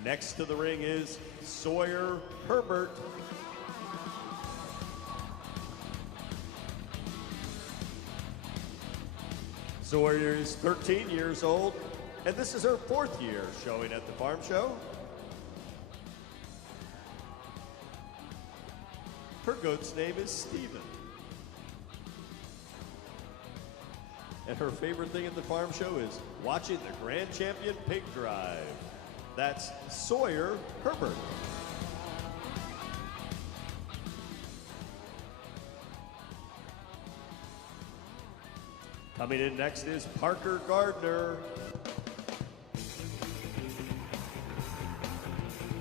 Next to the ring is Sawyer Herbert. Sawyer is 13 years old, and this is her 4th year showing at the farm show. Her goat's name is Steven. And her favorite thing at the farm show is watching the Grand Champion Pig Drive. That's Sawyer Herbert. Coming in next is Parker Gardner.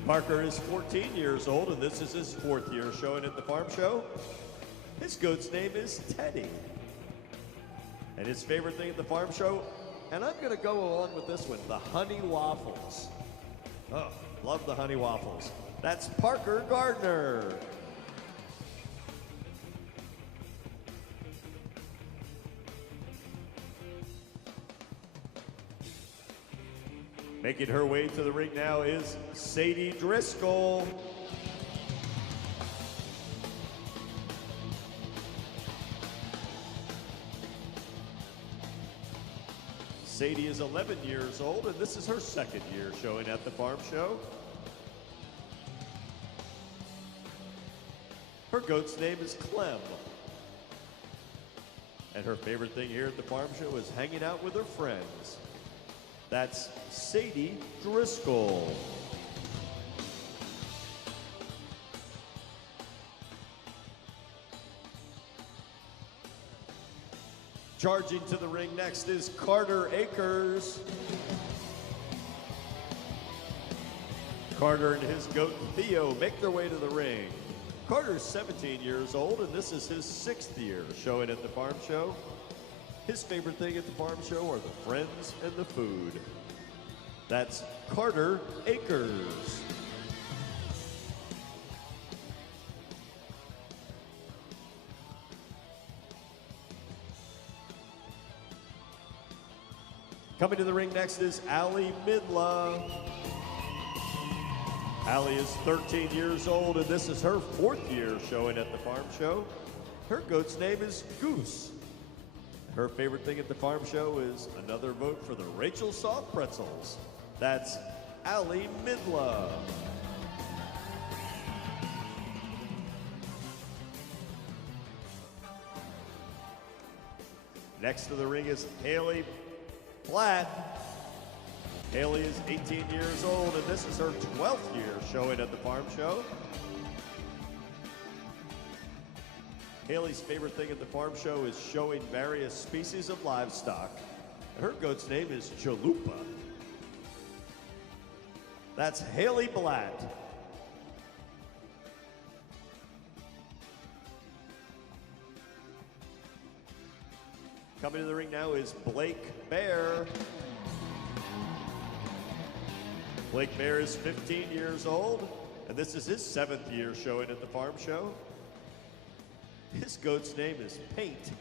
Parker is 14 years old, and this is his 4th year showing at the farm show. His goat's name is Teddy. And his favorite thing at the farm show, and I'm gonna go along with this one, the honey waffles. Oh, love the honey waffles. That's Parker Gardner. Making her way to the ring now is Sadie Driscoll. Sadie is 11 years old, and this is her 2nd year showing at the farm show. Her goat's name is Clem. And her favorite thing here at the farm show is hanging out with her friends. That's Sadie Driscoll. Charging to the ring next is Carter Akers. Carter and his goat Theo make their way to the ring. Carter's 17 years old, and this is his 6th year showing at the farm show. His favorite thing at the farm show are the friends and the food. That's Carter Akers. Coming to the ring next is Allie Midla. Allie is 13 years old, and this is her 4th year showing at the farm show. Her goat's name is Goose. Her favorite thing at the farm show is another vote for the Rachel Soft Pretzels. That's Allie Midla. Next to the ring is Haley Platt. Haley is 18 years old, and this is her 12th year showing at the farm show. Haley's favorite thing at the farm show is showing various species of livestock. And her goat's name is Chalupa. That's Haley Blatt. Coming to the ring now is Blake Bear. Blake Bear is 15 years old, and this is his 7th year showing at the farm show. His goat's name is Paint,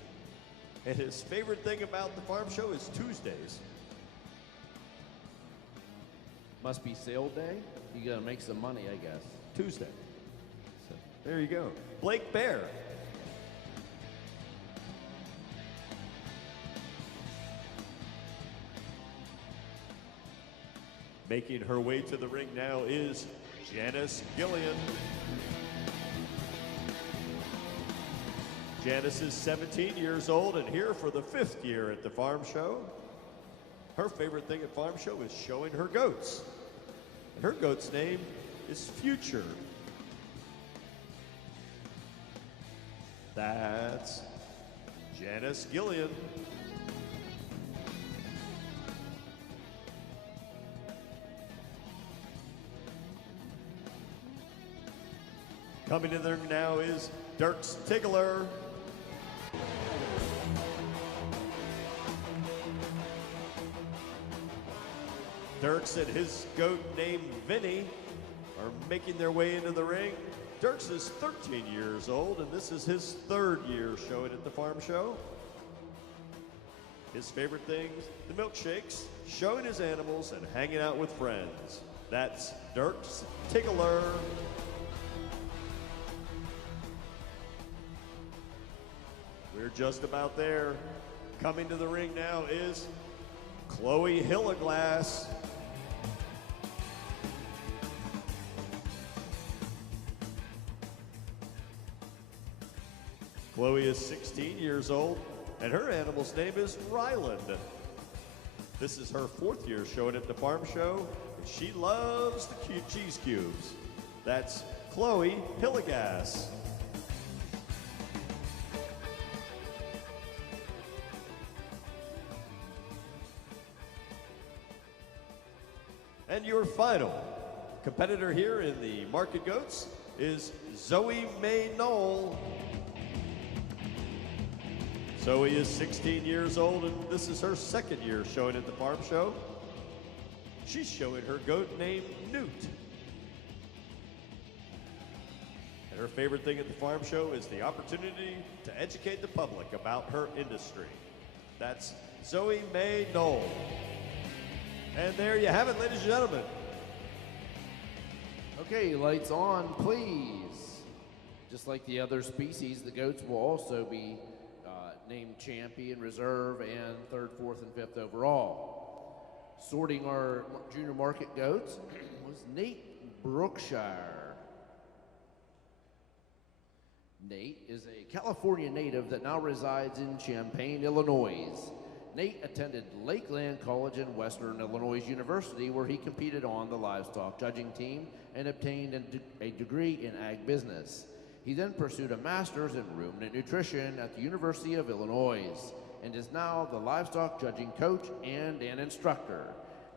and his favorite thing about the farm show is Tuesdays. Must be sale day. You gotta make some money, I guess. Tuesday. So, there you go. Blake Bear. Making her way to the ring now is Janice Gillian. Janice is 17 years old and here for the 5th year at the farm show. Her favorite thing at farm show is showing her goats. And her goat's name is Future. That's Janice Gillian. Coming to them now is Dirks Tiggler. Dirks and his goat named Vinny are making their way into the ring. Dirks is 13 years old, and this is his 3rd year showing at the farm show. His favorite things, the milkshakes, showing his animals, and hanging out with friends. That's Dirks Tiggler. We're just about there. Coming to the ring now is Chloe Hilleglass. Chloe is 16 years old, and her animal's name is Ryland. This is her 4th year showing at the farm show, and she loves the cute cheese cubes. That's Chloe Hilleglass. And your final competitor here in the Market Goats is Zoe Mae Knoll. Zoe is 16 years old, and this is her 2nd year showing at the farm show. She's showing her goat named Newt. And her favorite thing at the farm show is the opportunity to educate the public about her industry. That's Zoe Mae Knoll. And there you have it, ladies and gentlemen. Okay, lights on, please. Just like the other species, the goats will also be named champion, reserve, and 3rd, 4th, and 5th overall. Sorting our junior market goats was Nate Brookshire. Nate is a California native that now resides in Champaign, Illinois. Nate attended Lakeland College and Western Illinois University, where he competed on the livestock judging team and obtained a degree in ag business. He then pursued a master's in ruminant nutrition at the University of Illinois and is now the livestock judging coach and an instructor.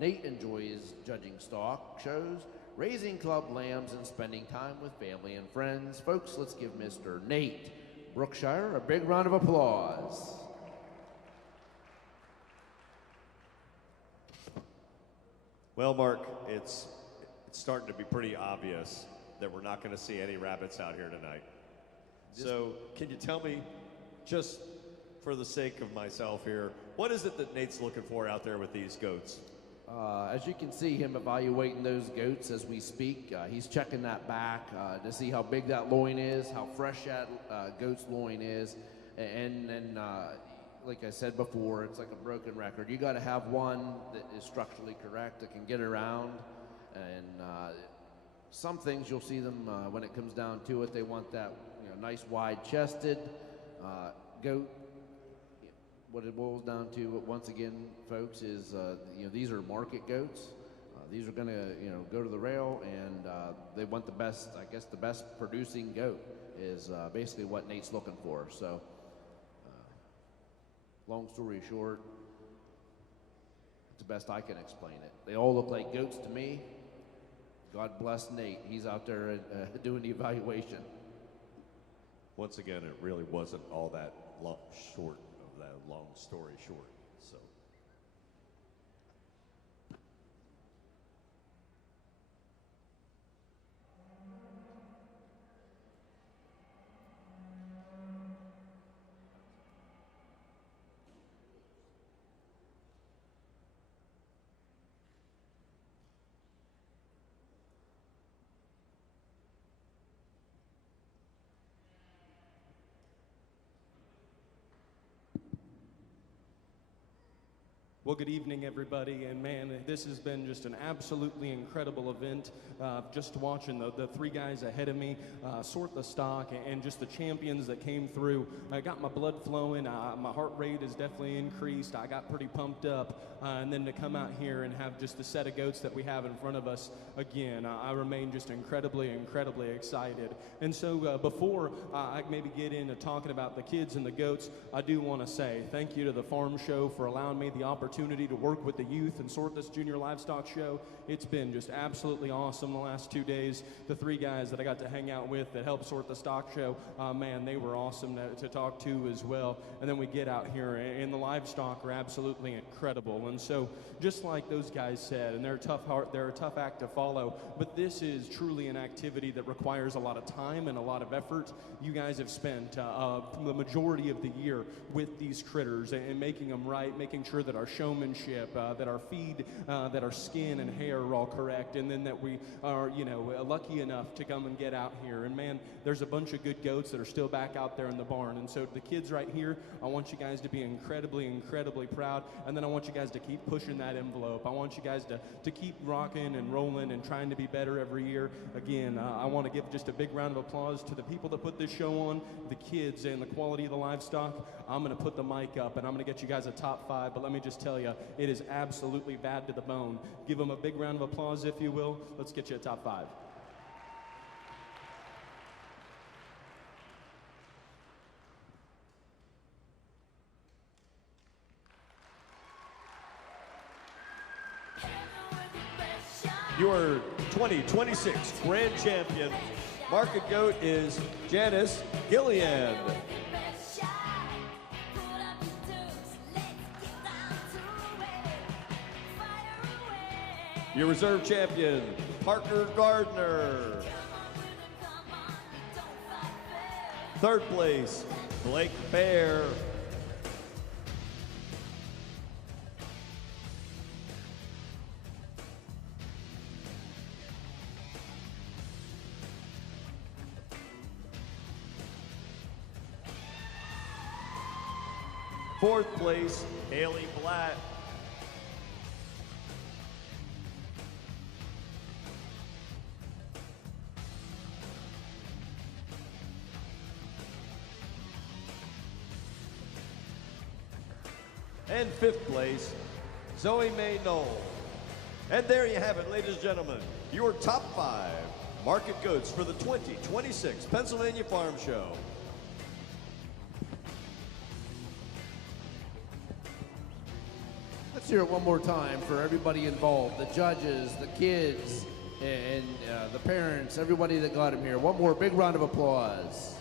Nate enjoys judging stock shows, raising club lambs, and spending time with family and friends. Folks, let's give Mr. Nate Brookshire a big round of applause. Well, Mark, it's starting to be pretty obvious that we're not going to see any rabbits out here tonight. So can you tell me, just for the sake of myself here, what is it that Nate's looking for out there with these goats? As you can see him evaluating those goats as we speak, he's checking that back to see how big that loin is, how fresh that goat's loin is, and like I said before, it's like a broken record. You got to have one that is structurally correct, that can get around, and some things you'll see them when it comes down to it. They want that nice wide-chested goat. What it boils down to, once again, folks, is these are market goats. These are going to go to the rail, and they want the best. I guess the best producing goat is basically what Nate's looking for. So, long story short, it's the best I can explain it. They all look like goats to me. God bless Nate. He's out there doing the evaluation. Once again, it really wasn't all that short of that long story short. So. Well, good evening, everybody, and man, this has been just an absolutely incredible event. Just watching the three guys ahead of me sort the stock and just the champions that came through. I got my blood flowing, my heart rate has definitely increased. I got pretty pumped up, and then to come out here and have just the set of goats that we have in front of us again, I remain just incredibly excited. And so before I maybe get into talking about the kids and the goats, I do want to say thank you to the Farm Show for allowing me the opportunity to work with the youth and sort this junior livestock show. It's been just absolutely awesome the last 2 days. The three guys that I got to hang out with that helped sort the stock show, man, they were awesome to talk to as well. And then we get out here and the livestock are absolutely incredible. And so just like those guys said, and they're a tough act to follow, but this is truly an activity that requires a lot of time and a lot of effort. You guys have spent the majority of the year with these critters and making them right, making sure that our showmanship, that our feed, that our skin and hair are all correct, and then that we are, lucky enough to come and get out here. And man, there's a bunch of good goats that are still back out there in the barn. And so the kids right here, I want you guys to be incredibly proud, and then I want you guys to keep pushing that envelope. I want you guys to keep rocking and rolling and trying to be better every year. Again, I want to give just a big round of applause to the people that put this show on, the kids, and the quality of the livestock. I'm going to put the mic up, and I'm going to get you guys a top 5, but let me just tell you, it is absolutely bad to the bone. Give them a big round of applause, if you will. Let's get you a top 5. Your 2026 Grand Champion market goat is Janice Gillian. Your reserve champion, Parker Gardner. Third place, Blake Bear. Fourth place, Haley Blatt. And fifth place, Zoe Mae Knoll. And there you have it, ladies and gentlemen, your top 5 market goats for the 2026 Pennsylvania Farm Show. Let's hear it one more time for everybody involved, the judges, the kids, and the parents, everybody that got him here. One more big round of applause.